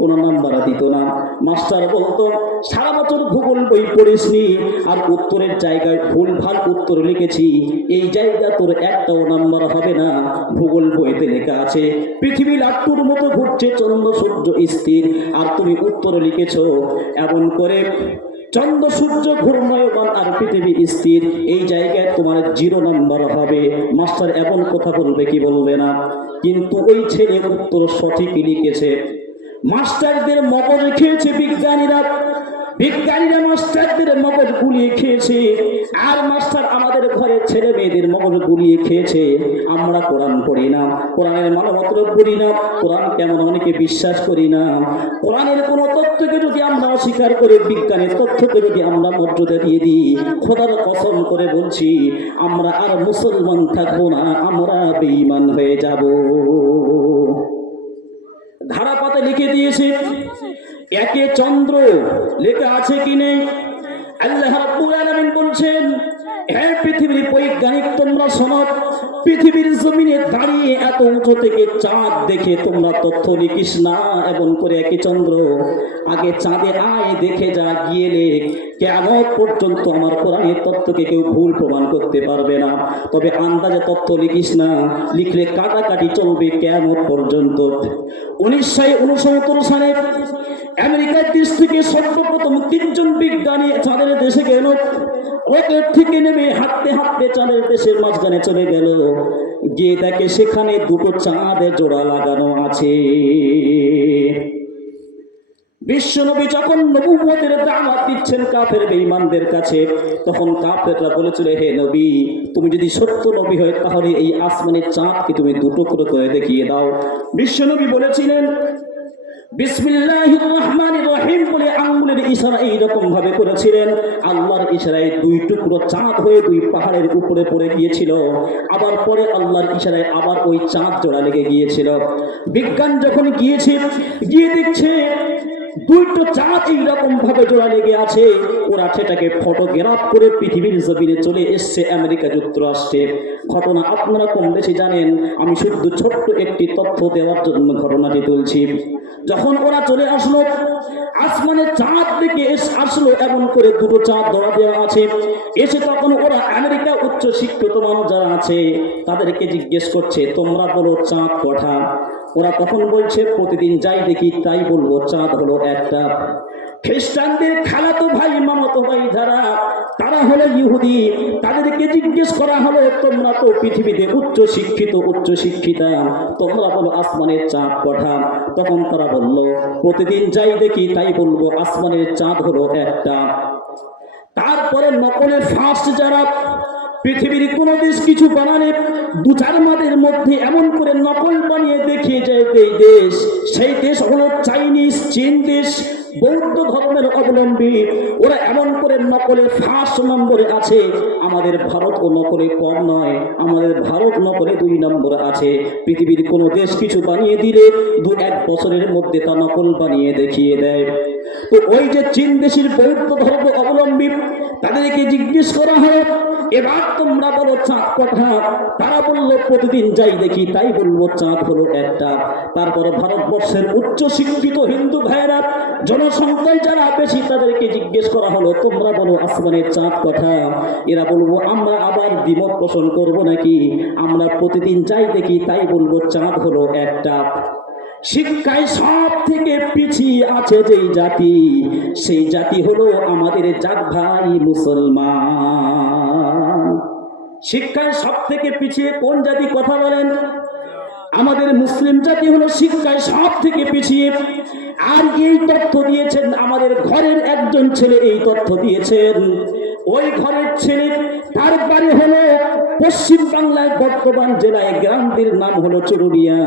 কোনো নাম্বার দিত না। মাস্টার বলতো, সারা বছর ভূগোল বই পড়িসনি আর উত্তরের জায়গায় ভুলভাল উত্তর লিখেছি, এই জায়গা তোর একটাও নাম্বার হবে না। ভূগোল বইতে লেখা আছে পৃথিবী লাট্টুর মতো ঘুরছে, চন্দ্র সূর্য স্থির, আর তুমি উত্তর লিখেছ এমন করে চন্দ্র সূর্য ঘূর্ণায়মান আর পৃথিবী স্থির, এই জায়গায় তোমার 0 নম্বর হবে। মাস্টার এমন কথা বলবে কি বলবে না? কিন্তু ওই ছেলে উত্তর সঠিকই লিখেছে। মাস্টারদের মগজ খেয়েছে বিজ্ঞানীরা মাস্টারদের মগজ গুলিয়ে খেয়েছে, আর মাস্টার আমাদের ঘরে ছেলে মেয়েদের মগজ গুলিয়ে খেয়েছে। আমরা কোরআন পড়ি না, কোরআনের মানবত্র পড়ি না, কোরআন কেমন অনেকে বিশ্বাস করি না। কোরআনের কোনো তথ্যকে যদি আমরা অস্বীকার করে বিজ্ঞানের তথ্যকে যদি আমরা মর্যাদা দিয়ে দিই, খোদার কসম করে বলছি আমরা আর মুসলমান থাকবো না, আমরা বেঈমান হয়ে যাব। ধারা পাতে লিখে দিয়েছে একে চন্দ্র, লেখা আছে কি নেই? আল্লাহ রাব্বুল আলামিন বলছেন, হে পৃথিবীর বৈজ্ঞানিক তোমরা শোনো, পৃথিবীর জমিনে দাঁড়িয়ে এত উঁচু থেকে চাঁদ দেখে তোমরা তথ্য লিখিস না এমন করে একে চন্দ্র, আগে চাঁদে আয় দেখে যা, গিয়ে লেখ। কিয়ামত পর্যন্ত আমার কোরআনের তথ্যকে কেউ ভুল প্রমাণ করতে পারবে না। তবে আন্দাজে তথ্য লিখিস না, লিখলে কাটাকাটি চলবে কিয়ামত পর্যন্ত। 1969 সালে আমেরিকার দেশ থেকে সর্বপ্রথম 3 জন বিজ্ঞানী চাঁদের দেশে গেল। রকেট থেকে নেমে হাঁটতে হাঁটতে চাঁদের দেশের মাঝখানে চলে গেল। গিয়ে দেখে সেখানে দুটো চাঁদের জোড়া লাগানো আছে। বিশ্বনবী যখন নবুয়তের দাওয়াত দিচ্ছেন কাফের বেঈমানদের কাছে, তখন কাফেররা বলেছিল, হে নবী, তুমি যদি সত্য নবী হয় তাহলে এই আসমানের চাঁদকে তুমি দুটো করে দেখিয়ে দাও। বিশ্বনবী বলেছিলেন বিসমিল্লাহির রহমানির রহিম বলে আঙ্গুলের ইশারা এইরকম ভাবে করেছিলেন, আল্লাহর ইশারায় দুই টুকরো চাঁদ হয়ে দুই পাহাড়ের উপরে পড়ে গিয়েছিল। আবার পরে আল্লাহর ইশারায় আবার ওই চাঁদ জোড়া লেগে গিয়েছিল। বিজ্ঞান যখন গিয়ে দেখছে দুইটো চাঁদ এইরকম ভাবে জোড়া লেগে আছে, ওরা সেটাকে ফটোগ্রাফ করে পৃথিবীর জমিনে চলে এসছে আমেরিকা যুক্তরাষ্ট্রে। ঘটনা আপনারা কম বেশি জানেন, আমি শুধু ছোট্ট একটি তথ্য দেওয়ার জন্য ঘটনাটি তুলছি। যখন ওরা চলে আসলো, আসমানে চাঁদ দেখে আসলো, এমন করে দুটো চাঁদ ধরা দেওয়া আছে। এসে তখন ওরা আমেরিকা উচ্চ শিক্ষিত মানুষ যারা আছে তাদেরকে জিজ্ঞেস করছে, তোমরা বলো চাঁদ কটা? ওরা তখন বলছে, প্রতিদিন যাই দেখি তাই বলবো চাঁদ হলো একটা। খ্রিস্টানদের খালাতো ভাই মামাতো ভাই যারা, তারা হলো ইহুদি, তাদেরকে জিজ্ঞেস করা হলো, তোমরা তো পৃথিবীতে উচ্চ শিক্ষিতা, তোমরা বলো আসমানের চাঁদ কটা? তখন তারা বলল, প্রতিদিন যাই দেখি তাই বলবো আসমানের চাঁদ হলো একটা। তারপরে নকলের ফার্স্ট যারা, পৃথিবীর কোন দেশ কিছু বানালে 2-4 মাসের মধ্যে এমন করে নকল বানিয়ে দেখিয়ে যায় এই দেশ, সেই দেশ হলো চাইনিজ, চীন দেশ, বৌদ্ধ ধর্মের অবলম্বী। ওরা এমন করে নকলের ফার্স্ট নম্বরে আছে। আমাদের ভারত ও নকলে কম নয়, আমাদের ভারত নকলে 2 নম্বরে আছে। পৃথিবীর কোন দেশ কিছু বানিয়ে দিলে 2-1 বছরের মধ্যে তা নকল বানিয়ে দেখিয়ে দেয়। তো ওই যে চীন দেশের বৌদ্ধ ধর্ম অবলম্বী, তাদেরকে জিজ্ঞেস করা হয়, এবার তোমরা বলো চাঁদ কটা? তারা বললো, প্রতিদিন যাই দেখি তাই বলবো চাঁদ হলো একটা। তারপরে ভারতবর্ষের উচ্চ শিক্ষিত হিন্দু ভাইয়েরা, জনসংখ্যায় যারা বেশি, তাদেরকে জিজ্ঞেস করা হলো, তোমরা বলো আসমানের চাঁদ কটা? এরা বলবো, আমরা আবার দ্বিমত পোষণ করবো নাকি, আমরা প্রতিদিন যাই দেখি তাই বলবো চাঁদ হলো একটা। শিক্ষায় সব থেকে পিছিয়ে আছে যেই জাতি, সেই জাতি হলো আমাদের জাত ভাই মুসলমান। শিক্ষায় সব থেকে পিছিয়ে কোন জাতি কথা বলেন? আমাদের মুসলিম জাতি হলো শিক্ষায় সব থেকে পিছিয়ে। আর এই তথ্য দিয়েছেন আমাদের ঘরের একজন ছেলে, এই তথ্য দিয়েছেন। ওই ঘরের ছেলে, তার বাড়ি হলো পশ্চিম বাংলায় বর্তমান জেলায়, গ্রামটির নাম হলো চুরুলিয়া।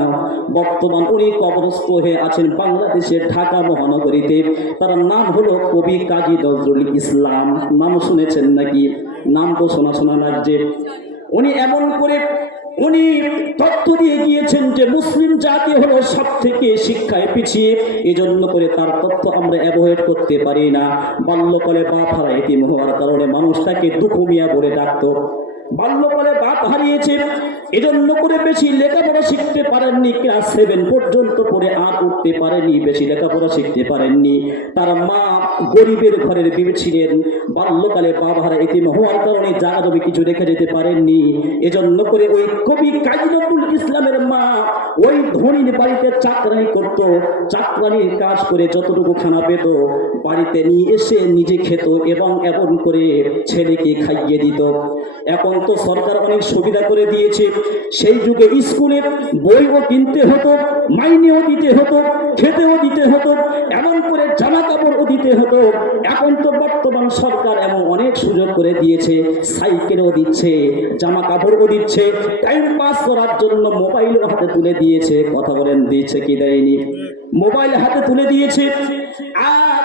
বর্তমান উনি কবরস্থ হয়ে আছেন বাংলাদেশের ঢাকা মহানগরীতে। তার নাম হলো কবি কাজী নজরুল ইসলাম। নাম শুনেছেন নাকি? নাম তো শোনা লাগছে। উনি এমন করে তথ্য দিয়ে গিয়েছেন যে মুসলিম জাতি হলো সব থেকে শিক্ষায় পিছিয়ে। এজন্য করে তার তথ্য আমরা অ্যাভয়েড করতে পারি না। বাল্যকালে বাপ হারা এতিম হওয়ার কারণে মানুষ তাকে দুঃখ মিয়া বলে ডাকতো। বাল্যকালে বাপ হারিয়েছে, এজন্য করে বেশি লেখাপড়া শিখতে পারেননি, ক্লাস 7 পর্যন্ত পড়ে আর উঠতে পারেননি, বেশি লেখাপড়া শিখতে পারেননি। তার মা গরিবের ঘরের বিবি ছিলেন, বাল্যকালে বাপ হারা এতিম হওয়ার কারণে জায়গা জমি কিছু রেখে যেতে পারেননি। এজন্য করে ওই কবি কাজী নজরুল ইসলামের মা ওই ধনীর বাড়িতে চাকরানি করত। চাকরানির কাজ করে যতটুকু খানা পেত বাড়িতে নিয়ে এসে নিজে খেত এবং এমন করে ছেলেকে খাইয়ে দিত। এখন তো সরকার অনেক সুবিধা করে দিয়েছে। সেই যুগে স্কুলে বইও কিনতে হতো, মাইনেও দিতে হতো, খেতেও দিতে হতো, এমন করে জামা কাপড়ও দিতে হতো। এখন তো বর্তমান সরকার এমন অনেক সুযোগ করে দিয়েছে, সাইকেলও দিচ্ছে, জামা কাপড়ও দিচ্ছে, টাইম পাস করার জন্য মোবাইলও হাতে তুলে দিয়েছে। কথা বলেন, দিয়েছে কি দেয়নি? মোবাইল হাতে তুলে দিয়েছে। আর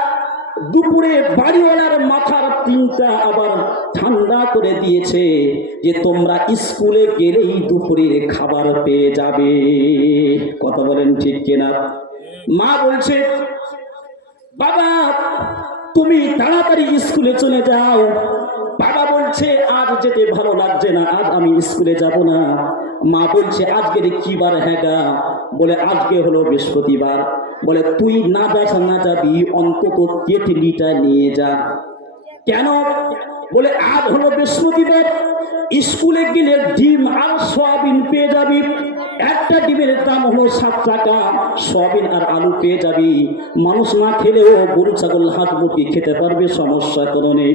দুপুরে বাড়িওয়ালার মাথার তিনটা আবার ঠান্ডা করে দিয়েছে যে তোমরা স্কুলে গেলেই দুপুরের খাবার পেয়ে যাবে। কথা বলেন ঠিক কিনা? মা বলছে, বাবা তুমি তাড়াতাড়ি স্কুলে চলে যাও। বাবা বলছে, আজ যেতে ভালো লাগছে না, আজ আমি স্কুলে যাব না। মা বলছে, আজকের কি বার? হ্যাঁ গা। বলে, আজকে হলো বৃহস্পতিবার। বলে, তুই না যাবি অন্তত কেটলিটা নিয়ে যা। কেন? বলে, আজ হলো বৃহস্পতিবার, স্কুলে গেলে ডিম আর সয়াবিন পেয়ে যাবি। একটা ডিমের দাম হলো 7 টাকা, সয়াবিন আর আলু পেয়ে যাবি। মানুষ না খেলেও গরু ছাগল হাঁস মুরগি খেতে পারবে, সমস্যা কোনো নেই।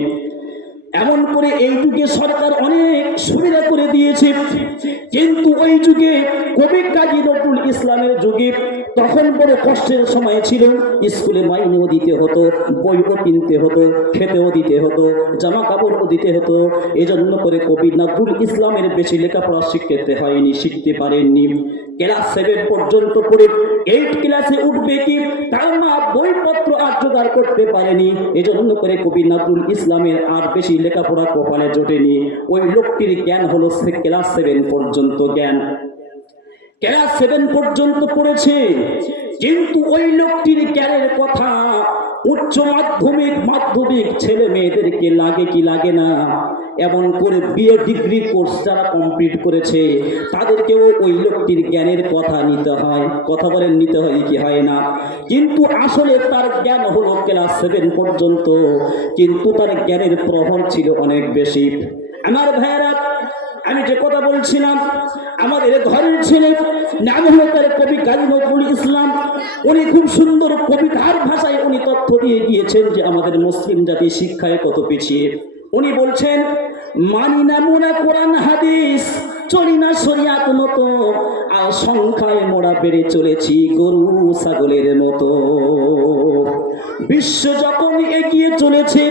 এমন করে এই যুগে সরকার অনেক সুবিধা করে দিয়েছে, কিন্তু ওই যুগে কবি কাজী নজরুল ইসলামের যুগে তখন বড় কষ্টের সময় ছিল। স্কুলে মাইনেও দিতে হতো, বইও কিনতে হতো, খেতেও দিতে হতো, জামা কাপড়ও দিতে হতো। এজন্য করে কবি নজরুল ইসলামের বেশি লেখাপড়া শিখতে হয়নি, শিখতে পারেননি। ক্লাস 7 পর্যন্ত পড়ে 8 ক্লাসে উঠবে কি তার মা বইপত্র আর জোগাড় করতে পারেনি। এজন্য করে কবি নজরুল ইসলামের আর বেশি লেখাপড়া কপালে জোটেনি। ওই লোকটির জ্ঞান হলো ক্লাস 7 পর্যন্ত জ্ঞান, ক্লাস 7 পর্যন্ত পড়েছে, কিন্তু ওই লোকটির জ্ঞানের কথা উচ্চ মাধ্যমিক ছেলে মেয়েদেরকে লাগে কি লাগে না। এমন করে বিএ ডিগ্রি কোর্স যারা কমপ্লিট করেছে তাদেরকেও ওই লোকটির জ্ঞানের কথা নিতে হয়। কথা বলেন, নিতে হয় কি হয় না? কিন্তু আসলে তার জ্ঞান হলো ক্লাস 7 পর্যন্ত, কিন্তু তার জ্ঞানের প্রভাব ছিল অনেক বেশি। আমার ভাইয়েরা, আমি যে কথা বলছিলাম, আমাদের ঘরের ছেলে নাম হলো তার কবি কাজী নজরুল ইসলাম। উনি খুব সুন্দর কবিতার ভাষায় উনি তথ্য দিয়ে গিয়েছেন যে আমাদের মুসলিম জাতি শিক্ষায় কত পিছিয়ে। উনি বলছেন, মানি না মোরা কোরআন হাদিস, চলি না শরিয়াত মতো, আর সংখ্যায় মোরা বেড়ে চলেছি গরু ছাগলের মতো। বিশ্ব যখন এগিয়ে চলেছে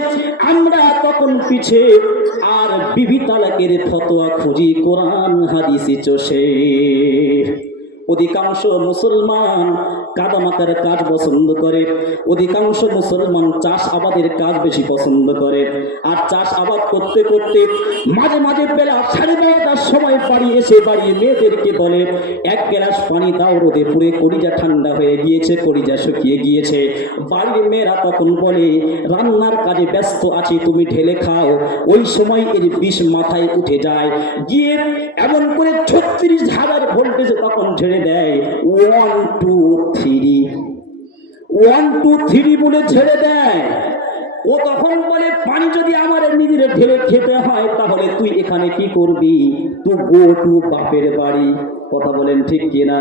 আমরা তখন পিছে, আর বিবি তালাকের ফতোয়া খুঁজি কোরআন হাদিসে চষে। অধিকাংশ মুসলমান কাদামাকার কাজ পছন্দ করে, অধিকাংশ মুসলমান চাষ আবাদের কাজ বেশি পছন্দ করে। আর চাষ আবাদ করতে করতে মাঝে মাঝে বেলা 12:30টার সময় বাড়ি এসে বাড়ির মেয়েদেরকে বলে, 1 গ্লাস পানি দাও, রোদে পুড়ে কলিজা ঠান্ডা হয়ে গিয়েছে, কলিজা শুকিয়ে গিয়েছে। বাড়ির মেয়েরা তখন বলে, রান্নার কাজে ব্যস্ত আছি, তুমি ঢেলে খাও। ওই সময় এর বিষ মাথায় উঠে যায়, গিয়ে এমন করে 36,000 ভোল্টেজে তখন ঝেড়ে দেয়। 1 2 3 1 2 3 বলে ঝেড়ে দেয়। ও তখন বলে, পানি যদি আমার নিজের ঢেলে খেতে হয় তাহলে তুই এখানে কি করবি? তুই গো টু বাপের বাড়ি। কথা বলেন ঠিক কিনা?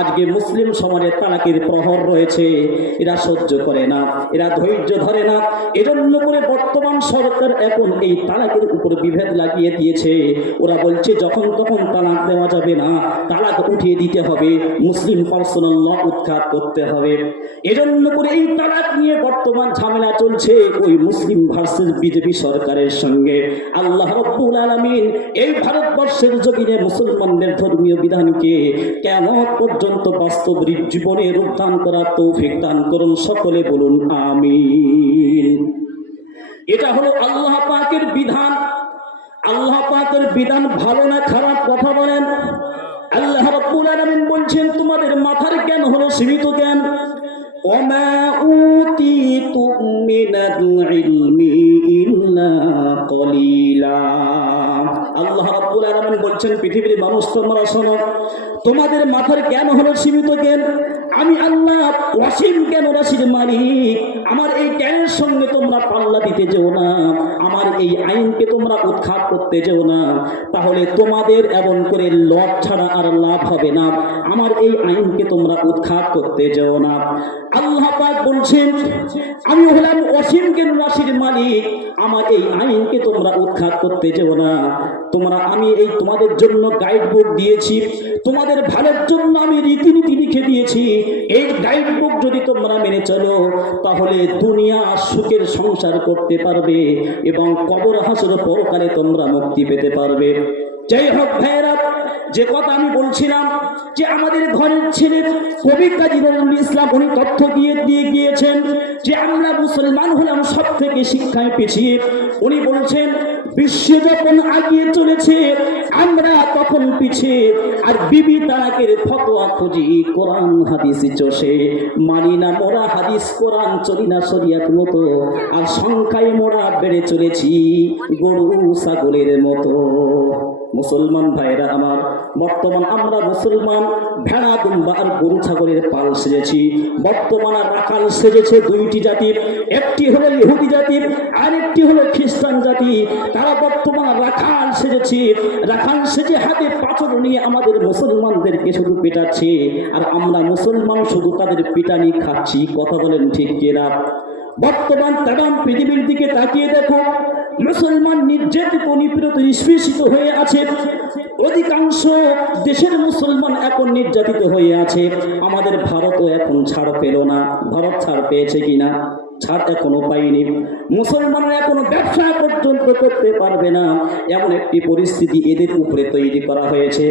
আজকে মুসলিম সমাজে তালাকের প্রহর রয়েছে, এরা সহ্য করে না, এরা ধৈর্য ধরে না। এজন্য করে বর্তমান সরকার এখন এই তালাকের উপর বিভেদ লাগিয়ে দিয়েছে। ওরা বলছে যখন তখন তালাক দেওয়া যাবে না, তালাক উঠিয়ে দিতে হবে, মুসলিম পার্সোনাল ল উৎখাত করতে হবে। এজন্য করে এই তালাক নিয়ে বর্তমান ঝামেলা চলছে ওই মুসলিম ভার্সেস বিজেপি সরকারের সঙ্গে। আল্লাহ রাব্বুল আলামিন এই ভারতবর্ষের জমিনে মুসলমানদের ধর্মীয় বিধানকে কিয়ামত পর্যন্ত বাস্তব জীবনে রূপদান করার তৌফিক দান করুন। সকলে বলুন আমিন। এটা হলো আল্লাহ পাকের বিধান। আল্লাহ পাকের বিধান ভালো না খারাপ? কথা বলেন। আল্লাহ রাব্বুল আলামিন বলছেন, তোমাদের মাথার জ্ঞান হলো সীমিত জ্ঞান। وما أوتيتم من العلم إلا قليلا। আল্লাহ রাব্বুল আলামিন বলছেন, পৃথিবীর মানুষ তোমরা শোনো, তোমাদের মাথার জ্ঞান হলো সীমিত জ্ঞান। আমি আল্লাহ অসীম জ্ঞান রাশির মালিক। আমার এই জ্ঞানের সঙ্গে তোমরা পাল্লা দিতে যেও না, আমার এই আইনকে তোমরা উৎখাত করতে যেও না, তাহলে তোমাদের এমন করে লট ছাড়া আর লাভ হবে না। আমার এই আইনকে তোমরা উৎখাত করতে যেও না। আল্লাহ পাক বলছেন, আমি হলাম অসীম জ্ঞান রাশির মালিক, আমার এই আইনকে তোমরা উৎখাত করতে যেও না। আমি এই তোমাদের জন্য গাইড বুক দিয়েছি, তোমাদের ভালোর জন্য আমি রীতিনীতি লিখে দিয়েছি। এই গাইড বুক যদি তোমরা মেনে চলো তাহলে দুনিয়া সুখের সংসার করতে পারবে এবং কবর হাসর পরকালে তোমরা মুক্তি পেতে পারবে। যাই হোক ভাইয়েরা, যে কথা আমি বলছিলাম যে আমাদের ঘরের ছেলে কবি কাজী নজরুল ইসলাম উনি তথ্য দিয়ে গিয়েছেন যে আমরা মুসলমান হলাম সব থেকে শিক্ষায় পিছিয়ে। উনি বলছেন, বিশ্ব যখন আগিয়ে চলেছে আমরা তখন পিছিয়ে, আর বিবি তালাকের ফতোয়া খুঁজি কোরআন হাদিসে চষে। মানি না মোরা হাদিস কোরআন, চলি না শরিয়াত মতো, আর সংখ্যায় মোরা বেড়ে চলেছি গরু ছাগলের মতো। মুসলমান ভাইরা আমার, বর্তমান আমরা মুসলমান ভেড়া দুম্বা আর গরু ছাগলের পাল সেজেছি। বর্তমান রাখাল সেজেছে 2টি জাতির, একটি হলো ইহুদি জাতির আর একটি হলো খ্রিস্টান জাতি। তারা বর্তমান রাখাল সেজেছে, রাখাল সেজে হাতে পাথর নিয়ে আমাদের মুসলমানদেরকে শুধু পেটাচ্ছে, আর আমরা মুসলমান শুধু তাদের পিটানি খাচ্ছি। কথা বলেন ঠিক কিনা? বর্তমান তাম পৃথিবীর দিকে তাকিয়ে দেখো, মুসলমান নির্যাতিত নিপীড়িত নিষ্পেষিত হয়ে আছে। অধিকাংশ দেশের মুসলমান এখন নির্যাতিত হয়ে আছে। আমাদের ভারতও এখন ছাড় পেল না। ভারত ছাড় পেয়েছে কিনা? ছাড় এখনো পাইনি। মুসলমানরা এখনো ব্যবসা পর্যন্ত করতে পারবে না, এমন একটি পরিস্থিতি এদের উপরে তৈরি করা হয়েছে।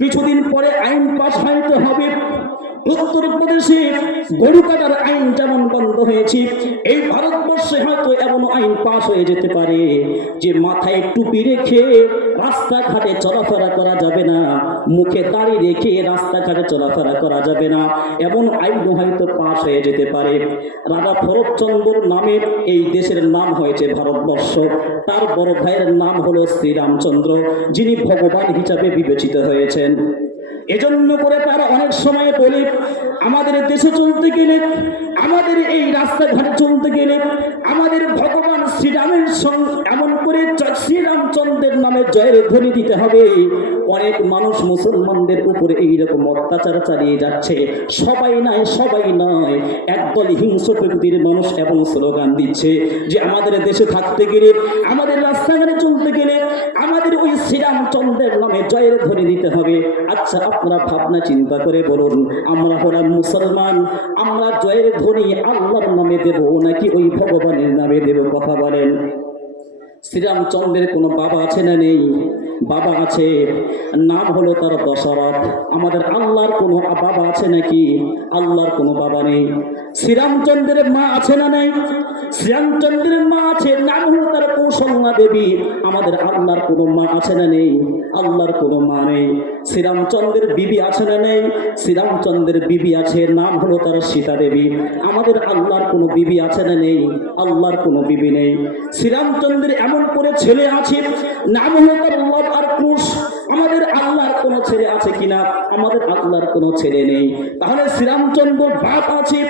কিছুদিন পরে আইন পাস হইতে হবে। উত্তরপ্রদেশে গরু কাটার আইন যেমন বন্ধ হয়েছে, এই ভারতবর্ষে হয়তো এমন আইন পাস হয়ে যেতে পারে যে মাথায় টুপি রেখে রাস্তাঘাটে চলাফেরা করা যাবে না, মুখে দাড়ি রেখে রাস্তাঘাটে চলাফেরা করা যাবে না, এমন আইন হয়তো পাস হয়ে যেতে পারে। রাজা ভরতচন্দ্র নামে এই দেশের নাম হয়েছে ভারতবর্ষ। তার বড় ভাইয়ের নাম হলো শ্রীরামচন্দ্র, যিনি ভগবান হিসাবে বিবেচিত হয়েছেন। এজন্য করে তারা অনেক সময় বলে, আমাদের দেশে চলতে গেলে, আমাদের এই রাস্তাঘাটে চলতে গেলে আমাদের ভগবান শ্রীরামের সঙ্গে এমন করে শ্রীরামচন্দ্রের নামে জয়ের ধ্বনি দিতে হবে। অনেক মানুষ মুসলমানদের উপরে এইরকম অত্যাচার চালিয়ে যাচ্ছে। সবাই নয়, একদল হিংস্র প্রকৃতির মানুষ এবং স্লোগান দিচ্ছে যে আমাদের দেশে থাকতে গেলে, আমাদের রাস্তাঘাটে চলতে গেলে আমাদের ওই শ্রীরামচন্দ্রের নামে জয়ের ধ্বনি দিতে হবে। আচ্ছা, আপনারা ভাবনা চিন্তা করে বলুন, আমরা হলাম মুসলমান, আমরা জয়ের ধ্বনি আল্লাহর নামে দেব নাকি ওই ভগবানের নামে দেব? কথা বলেন। শ্রীরামচন্দ্রের কোনো বাবা আছে না নেই? বাবা আছে, নাম হলো তার দশরথ। আমাদের আল্লাহর কোনো বাবা আছে নাকি? আল্লাহর কোনো বাবা নেই। শ্রীরামচন্দ্রের মা আছে না নেই? শ্রীরামচন্দ্রের মা আছে, নাম হলো তার কৌশল্যা দেবী। আমাদের আল্লাহর কোনো মা আছে না নেই? আল্লাহর কোনো মা নেই। শ্রীরামচন্দ্রের বিবি আছে না নেই? শ্রীরামচন্দ্রের বিবি আছে, নাম হলো তার সীতা দেবী। আমাদের আল্লাহর কোনো বিবি আছে না নেই? আল্লাহর কোনো বিবি নেই। শ্রীরামচন্দ্রের এমন করে ছেলে আছে, নাম হলো তার লব আর কুশ। আমাদের আল্লাহর কোনো ছেলে আছে কিনা? আমাদের আল্লাহর কোনো ছেলে নেই। তাহলে শ্রীরামচন্দ্র বাপ আছে,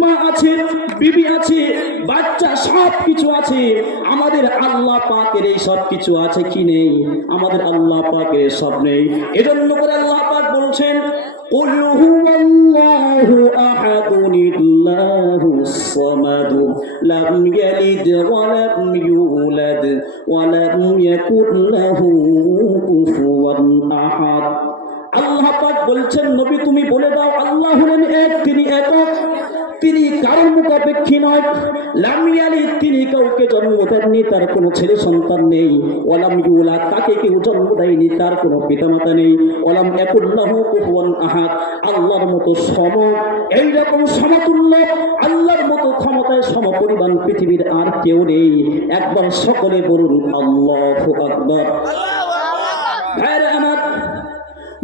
মা আছে, বিবি আছে, বাচ্চা, সব কিছু আছে। আমাদের আল্লাহ পাকের এই সব কিছু আছে কি নেই? আমাদের আল্লাহ পাকের সব নেই। এজন্য করে আল্লাহ পাক বলছেন, কুল হুয়াল্লাহু আহাদুন আল্লাহুস সামাদ লাম ইয়ালিদ ওয়া লাম ইউলাদ ওয়া লাম ইয়াকুল লাহু কুফুয়ান আহাদ। আল্লাহ পাক বলছেন, নবী তুমি বলে দাও, আল্লাহ হলেন এক, তিনি একক, তিনি কারোর মুখাপেক্ষী নয়। লাম ইয়ালিদ, তিনি কাউকে জন্ম দেননি, তার কোনো ছেলে সন্তান নেই। ওয়ালাম ইউলাদ, তাকে কেউ জন্ম দেয়নি, তার কোনো পিতামাতা নেই। ওয়ালাম ইয়াকুল লাহু কুফুয়ান আহাদ, আল্লাহর মতো সম, এইরকম সমতুল্য, আল্লাহর মতো ক্ষমতায় সমপরিমাণ পৃথিবীর আর কেউ নেই। একবার সকলে বলুন আল্লাহু আকবার। ভাইরা আমার,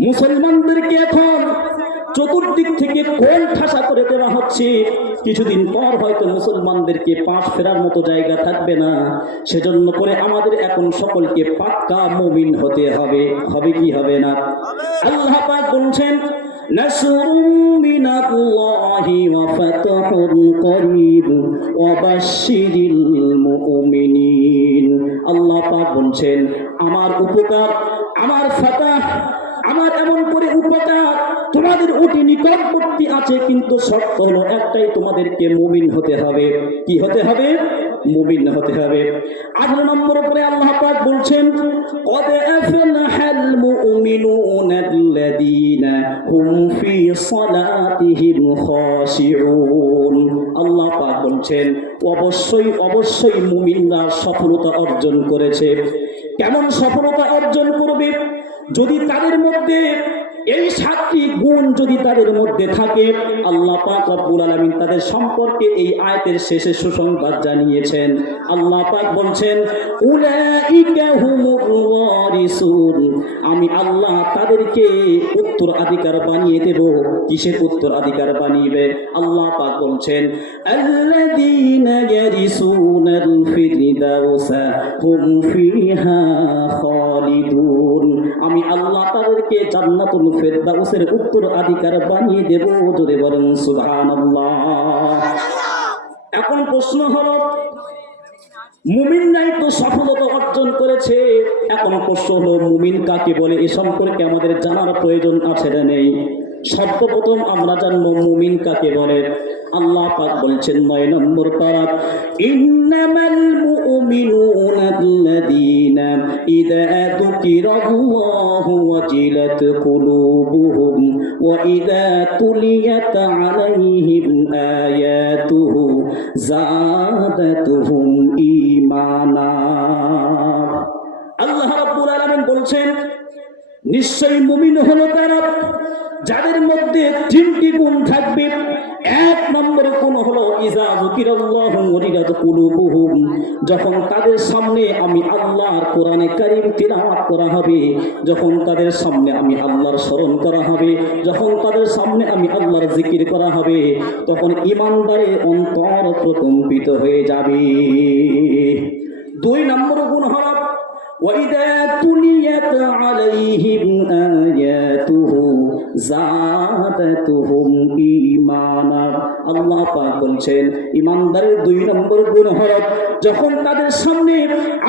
মুসলমানদেরকে এখন চতুর্দিক থেকে কোন ঠাসা করে দেওয়া হচ্ছে। কিছুদিন পর হয়তো মুসলমানদেরকে পাশ ফেরার মতো জায়গা থাকবে না। সেজন্য করে আমাদের এখন সকলকে পাক্কা মুমিন হতে হবে। হবে কি হবে না? আল্লাহ পাক বলছেন, নাসরুম মিনাল্লাহি ওয়া ফাতহুন করিব ওয়া বাশশিরিল মুমিনিন। আল্লাহ পাক বলছেন, আমার উপকার, আমার ফাতাহ, আমার এমন করে উপকার তোমাদের অতি নিকটবর্তী আছে, কিন্তু শর্ত হলো একটাই, তোমাদেরকে মুমিন হতে হবে। কি হতে হবে? মুমিন হতে হবে। 18 নম্বর পরে আল্লাহ পাক বলছেন, কদ আফলাহাল মুমিনুনা আল্লাযীনা হুম ফি সালাতিহিম খাশিউন। আল্লাহ পাক বলছেন, অবশ্যই মুমিনরা সফলতা অর্জন করেছে। কেমন সফলতা অর্জন করবে? যদি তাদের মধ্যে এই 7টি গুণ যদি তাদের মধ্যে থাকে, আল্লাহ পাক রব্বুল আলামিন তাদের সম্পর্কে এই আয়াতের শেষে সুসংবাদ জানিয়েছেন। আল্লাহ পাক বলছেন, উলাইকা হুমুর ওয়ারিসুন, আমি আল্লাহ তাদেরকে উত্তরাধিকার বানিয়ে দেব। কিসের উত্তরাধিকার বানিয়ে? আল্লাহ পাক বলছেন, আল্লাযীনা ইয়ারিসুনাল ফিরদাউসা হুম ফিহা খালিদুন, আমি আল্লাহ তাদেরকে জান্নাতুল ফিরদাউসের উত্তরাধিকার বানিয়ে দেব। জোরে বলেন সুবহানাল্লাহ। এখন প্রশ্ন হলো, মুমিনরাই তো সফলতা অর্জন করেছে, এখন প্রশ্ন হলো মুমিন কাকে বলে? এ সম্পর্কে আমাদের জানার প্রয়োজন আছে না নেই? সর্বপ্রথম আমরা জানবো মুমিন কাকে বলে। আল্লাহ পাক বলছেন 9 নম্বর পারা, ইন্নামাল মুমিনুনা আল্লাযীনা ইযা যুকিরাল্লাহু ওয়াজিলাত কুলুবুহুম ওয়া ইযা তুলিয়াত আলাইহিম আয়াতুহু যাদাতুহুম ঈমানা। আল্লাহ রাব্বুল আলামিন বলছেন, নিশ্চয়ই মুমিন হলো তারা যাদের মধ্যে 3টি গুণ থাকবে। 1 নম্বর গুণ হলো ইযা যুকিরাল্লাহু ওয়াজিলাত কুলুবুহুম, যখন তাদের সামনে আমি আল্লাহর কোরআনে কারীম তিলাওয়াত করা হবে, যখন তাদের সামনে আমি আল্লাহর স্মরণ করা হবে, যখন তাদের সামনে আমি আল্লাহর জিকির করা হবে, তখন ঈমানদারের অন্তর প্রকম্পিত হয়ে যাবে। 2 নম্বর গুণ হলো وَإِذَا تُلِيَتْ عَلَيْهِمْ آيَاتُهُ زَادَتْهُمْ ঈমানা। আল্লাহ পাক বলছেন, ঈমানদারের 2 নম্বর গুণ হলো যখন তাদের সামনে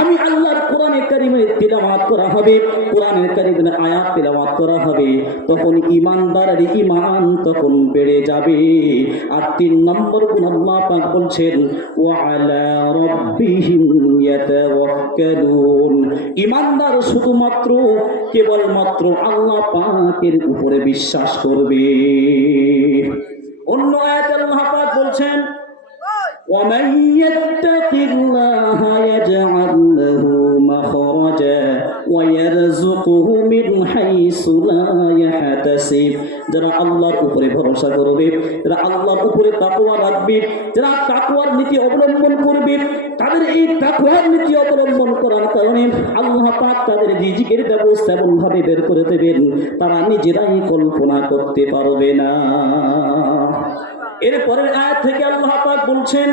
আমি আল্লাহর কোরআনে কারীমের তিলাওয়াত করা হবে, কোরআনের কারীমের আয়াত তিলাওয়াত করা হবে, তখন ঈমানদারের ঈমান তখন বেড়ে যাবে। আর 3 নম্বর গুণ আল্লাহ পাক বলছেন, ওয়া আলা রাব্বিহিম ইয়াতাওয়াক্কালুন, ঈমানদার শুধুমাত্র কেবলমাত্র আল্লাহ পাকের উপরে বিশ্বাস করবে। অন্য আয়াতে আল্লাহ পাক বলছেন, وَمَن يَتَّقِ اللَّهَ يَجْعَل لَّهُ مَخْرَجًا وَيَرْزُقْهُ مِنْ حَيْثُ لَا يَحْتَسِبُ। যারা আল্লাহর উপরে ভরসা করবে, যারা আল্লাহর উপরে তাকওয়া রাখবে, যারা তাকওয়ার নীতি অবলম্বন করবে, তাদের এই তাকওয়ার নীতি অবলম্বন করার কারণে আল্লাহ পাক তাদের রিজিকের ব্যবস্থা এমনভাবে বের করে দেবেন তারা নিজেরাই কল্পনা করতে পারবে না। এরপরের আয়াত থেকে আল্লাহ পাক বলছেন,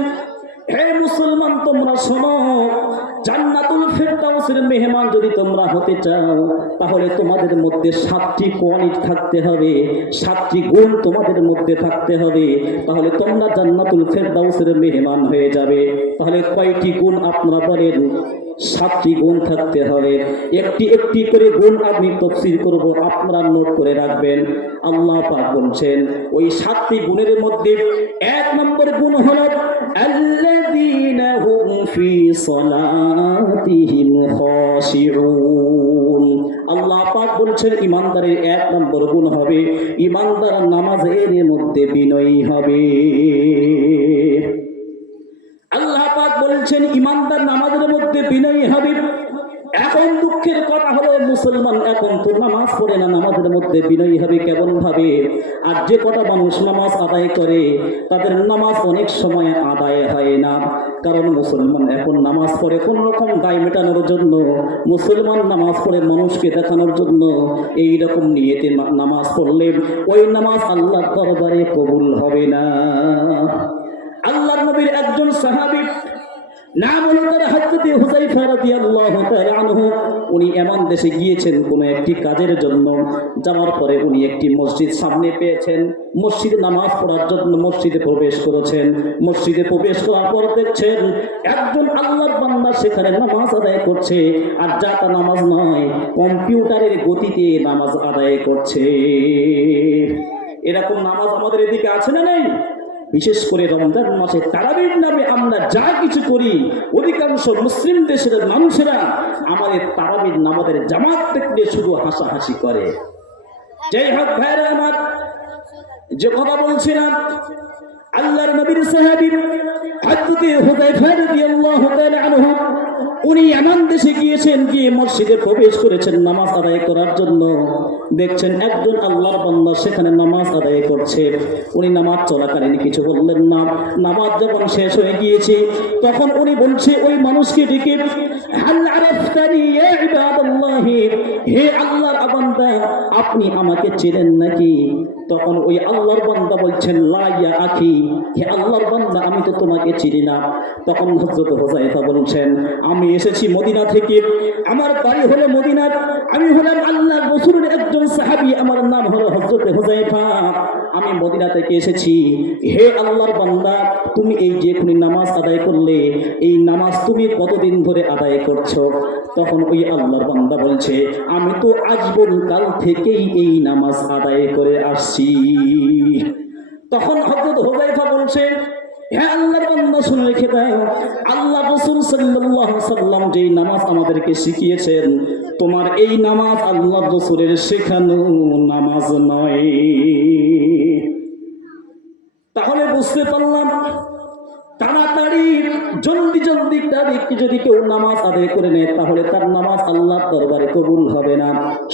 হে মুসলমান তোমরা শোনো, জান্নাতুল ফেরদাউসের মেহমান যদি তোমরা হতে চাও তাহলে তোমাদের মধ্যে 7টি কোয়ালিটি থাকতে হবে, 7টি গুণ তোমাদের মধ্যে থাকতে হবে, তাহলে তোমরা জান্নাতুল ফেরদাউসের মেহমান হয়ে যাবে। তাহলে কয়টি গুণ আপনারা বলেন? 7টি গুণ থাকতে হবে। একটি একটি করে গুণ আমি তাফসীর করব, আপনারা নোট করে রাখবেন। আল্লাহ পাক বলছেন ওই 7টি গুণের মধ্যে 1 নম্বর গুণ হলো আল্লাযীনা হুম ফি সালাতিহিম খাশিউন। আল্লাহ পাক বলছেন ঈমানদারের 1 নম্বর গুণ হবে ঈমানদার নামাজের মধ্যে বিনয়ী হবে। আল্লাহ পাক বলছেন ঈমানদার নামাজের মধ্যে বিনয়ী হবে। এখন দুঃখের কথা হলো মুসলমান এখন তো নামাজ পড়ে না, নামাজের মধ্যে বিনয়ী হবে কেমন ভাবে? আর যে কটা মানুষ নামাজ আদায় করে তাদের নামাজ অনেক সময় আদায় হয় না, কারণ মুসলমান এখন নামাজ পড়ে কোন রকম দায় মেটানোর জন্য, মুসলমান নামাজ পড়ে মানুষকে দেখানোর জন্য। এই রকম নিয়তে নামাজ পড়লে ওই নামাজ আল্লাহর দরবারে কবুল হবে না। আল্লাহর নবীর একজন সাহাবী নাম হলো তার হযরত হুযায়ফা রাদিয়াল্লাহু তাআলা আনহু। উনি এমন দেশে গিয়েছেন কোন একটি কাজের জন্য, যাওয়ার পরে উনি একটি মসজিদ সামনে পেয়েছেন, মসজিদে নামাজ পড়ার জন্য মসজিদে প্রবেশ করেছেন। মসজিদে প্রবেশ করার পর দেখছেন একজন আল্লাহর বান্দা সেখানে নামাজ আদায় করছে, আর যাতা নামাজ নয়, কম্পিউটারের গতিতে নামাজ আদায় করছে। এরকম নামাজ আমাদের এদিকে আছে না নেই? বিশেষ করে রমজান মাসে তারাবির নামে আমরা যা কিছু করি, অধিকাংশ মুসলিম দেশের মানুষেরা আমাদের তারাবির নামাজের জামাত দেখলে শুধু হাসাহাসি করে। যাই হোক ভাইরা আমার, যে কথা বলছিলাম, আল্লাহর নবীর সাহাবী হযরত হুযায়ফা রাদিয়াল্লাহু তাআলা আনহু উনি এমন দেশে গিয়েছেন, গিয়ে মসজিদে প্রবেশ করেছেন নামাজ আদায় করার জন্য। দেখছেন একজন আল্লাহর বান্দা সেখানে নামাজ আদায় করছে। উনি নামাজ চলাকালীন কিছু বললেন না। নামাজ যখন শেষ হয়ে গিয়েছে তখন উনি বলছে ওই মানুষকে ডেকে, হাল আরাফতানি ইয়া ইবাদাল্লাহ, হে আল্লাহর বান্দা আপনি আমাকে চেনেন নাকি? তখন ওই আল্লাহর বান্দা বলছেন, লা ইয়া আখি, হে আল্লাহর বান্দা আমি তো তোমাকে চিনি না। তখন হযরত হুযায়ফা বলছেন, আমি এসেছি মদিনা থেকে, আমার বাড়ি হলো মদিনা, আমি হলাম আল্লাহর রাসূলের একজন সাহাবী, আমার নাম হলো হযরত হুযায়ফা, আমি মদিনা থেকে এসেছি। হে আল্লাহর বান্দা তুমি এই যে এখনি নামাজ আদায় করলে, এই নামাজ তুমি কতদিন ধরে আদায় করছো? তখন ওই আল্লাহর বান্দা বলছে, আমি তো আজীবন কাল থেকেই এই নামাজ আদায় করে আসছি। তখন হযরত হুযায়ফা বলছেন, হ্যাঁ আল্লাহর বান্দা শুনে রেখে দাও, আল্লাহ রাসূল সাল্লাল্লাহু আলাইহি সাল্লাম যেই নামাজ আমাদেরকে শিখিয়েছেন, তোমার এই নামাজ আল্লাহ রাসূলের শেখানো নামাজ নয়। তাহলে বুঝতে পারলাম তাড়াতাড়ি জলদি জলদি তারিখে যদি কেউ নামাজ আদায় করে নেয় তাহলে তার নামাজ আল্লাহর দরবারে কবুল হবে না।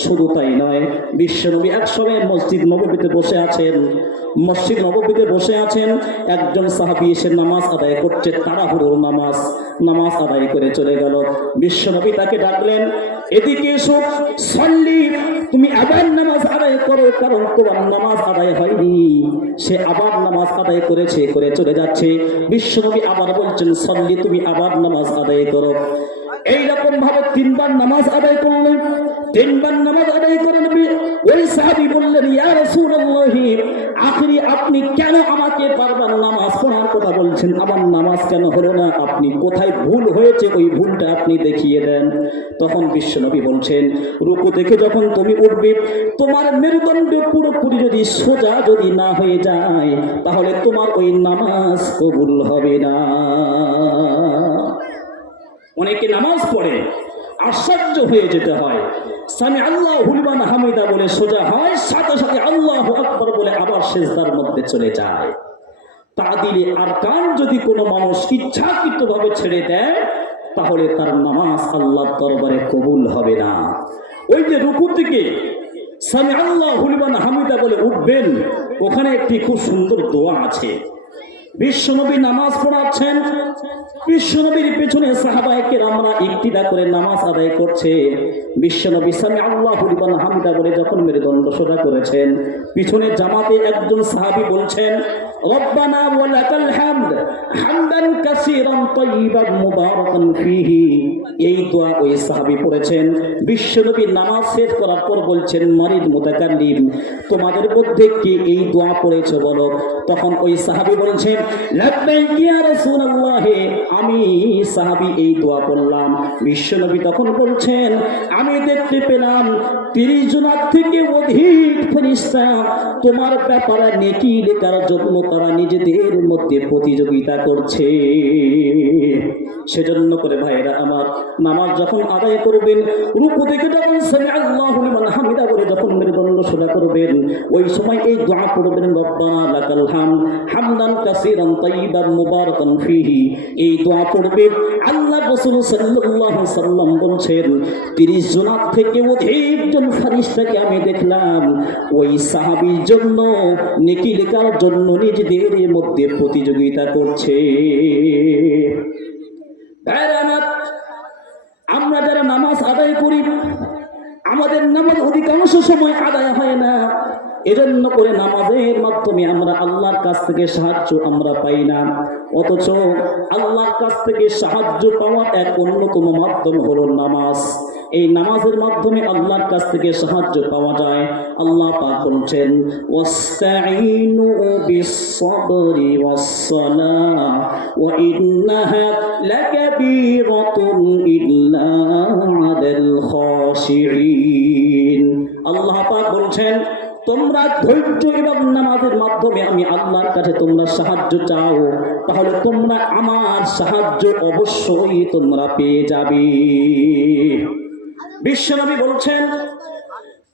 শুধু তাই নয়, বিশ্বনবী একসময় মসজিদ নববীতে বসে আছেন, একজন সাহাবী এসে নামাজ আদায় করছে, তাড়াহুড়োর নামাজ আদায় করে চলে গেল। বিশ্বনবী তাকে ডাকলেন, এদিকে এসো, সল্লি, তুমি আবার নামাজ আদায় করো, কারণ তোমার নামাজ আদায় হয়নি। সে আবার নামাজ আদায় করে চলে যাচ্ছে। বিশ্বনবী আবার বলছেন, সল্লি, তুমি আবার নামাজ আদায় করো। এইরকম ভাবে 3 বার নামাজ আদায় করলেন। 3 বার নামাজ আদায় করেন। ওই সাহাবী বললেন, ইয়া রাসূলুল্লাহ, আখিরি আপনি কেন আমাকে বারবার নামাজ পড়ার কথা বলছেন? আমার নামাজ কেন হলো না? আপনি কোথায় ভুল হয়েছে ওই ভুলটা আপনি দেখিয়ে দেন। তখন বিশ্বনবী বলছেন, রুকু থেকে যখন তুমি উঠবে, তোমার মেরুদণ্ড পুরোপুরি যদি সোজা যদি না হয়ে যায় তাহলে তোমার ওই নামাজ কবুল হবে না। অনেকে নামাজ পড়ে আশ্চর্য হয়ে যেতে হয়, সামি আল্লাহু লিমান হামিদা বলে সোজা হয়, সাথে সাথে আল্লাহু আকবার বলে আবার সিজদার মধ্যে চলে যায়। তাদিলে আরকান যদি কোনো মানুষ ইচ্ছাকৃতভাবে ছেড়ে দেয় তাহলে তার নামাজ আল্লাহর দরবারে কবুল হবে না। ওই যে রুকু থেকে সামি আল্লাহু লিমান হামিদা বলে উঠবেন, ওখানে একটি খুব সুন্দর দোয়া আছে। বিশ্বনবী নামাজ পড়াচ্ছেন, বিশ্বনবীর পেছনে সাহাবায়ে কেরামরা ইক্তিদা করে নামাজ আদায় করছে। বিশ্বনবী সামি আল্লাহু লিমান হামিদা বলে যখন মেরুদণ্ড সোজা করেছেন, পিছনে জামাতে একজন সাহাবী বলছেন, রব্বানা ওয়া লাকাল হামদ হামদান কাসীরান তাইয়িবান মুবারাকান ফীহি। এই দোয়া ওই সাহাবী পড়েছেন। বিশ্বনবী নামাজ শেষ করার পর বলছেন, মারিদ মুতাকাল্লিম, তোমাদের মধ্যে কে এই দোয়া পড়েছে বলো। তখন ওই সাহাবী বলছেন, লাব্বাইক ইয়া রাসূলুল্লাহ, আমি সাহাবী এই দোয়া পড়লাম। বিশ্বনবী তখন বলছেন, আমি দেখতে পেলাম 30 জনের থেকে অধিক ফেরেশতা তোমার ব্যাপারে নেকি লেখার জন্য তারা নিজেদের মধ্যে প্রতিযোগিতা করছে। সেজন্য করে ভাইরা আমার, নামাজ যখন আদায় করবেন, রুকু থেকে যখন সামি আল্লাহু লিমান হামিদা বলে যখন মেরুদণ্ড সোজা করবেন, ওই সময় এই দোয়া পড়বেন, রব্বানা লাকাল হামদ হামদান কাসীরান তাইয়িবান মুবারাকান ফীহি। এই দোয়া পড়বে। আল্লাহ রাসূল সাল্লাল্লাহু আলাইহি সাল্লাম বলছেন, 30 জনের থেকে অধিক জন ফেরেশতাকে আমি দেখলাম ওই সাহাবীর জন্য নেকি লেখার জন্য নিজেদের মধ্যে প্রতিযোগিতা করছে। আমরা যারা নামাজ আদায় করি, আমাদের নামাজ অধিকাংশ সময় আদায় হয় না। এজন্য করে নামাজের মাধ্যমে আমরা আল্লাহর কাছ থেকে সাহায্য আমরা পাই না। অথচ আল্লাহর কাছ থেকে সাহায্য পাওয়ার এক অন্যতম মাধ্যম হলো নামাজ। এই নামাজের মাধ্যমে আল্লাহর কাছ থেকে সাহায্য পাওয়া যায়। আল্লাহ পাক বলছেন, ওয়াস্তাঈনু বিস-সাবরি ওয়াস-সালাহ ওয়া ইন্নাহা লাকাবীরাতুন ইল্লা আলাল খাশিঈন। আল্লাহ পাক বলছেন, তোমরা ধৈর্য এবং নামাজের মাধ্যমে আমি আল্লাহর কাছে তোমরা সাহায্য চাও, তাহলে তোমরা আমার সাহায্য অবশ্যই তোমরা পেয়ে যাবে। বিশ্বনবী বলছেন,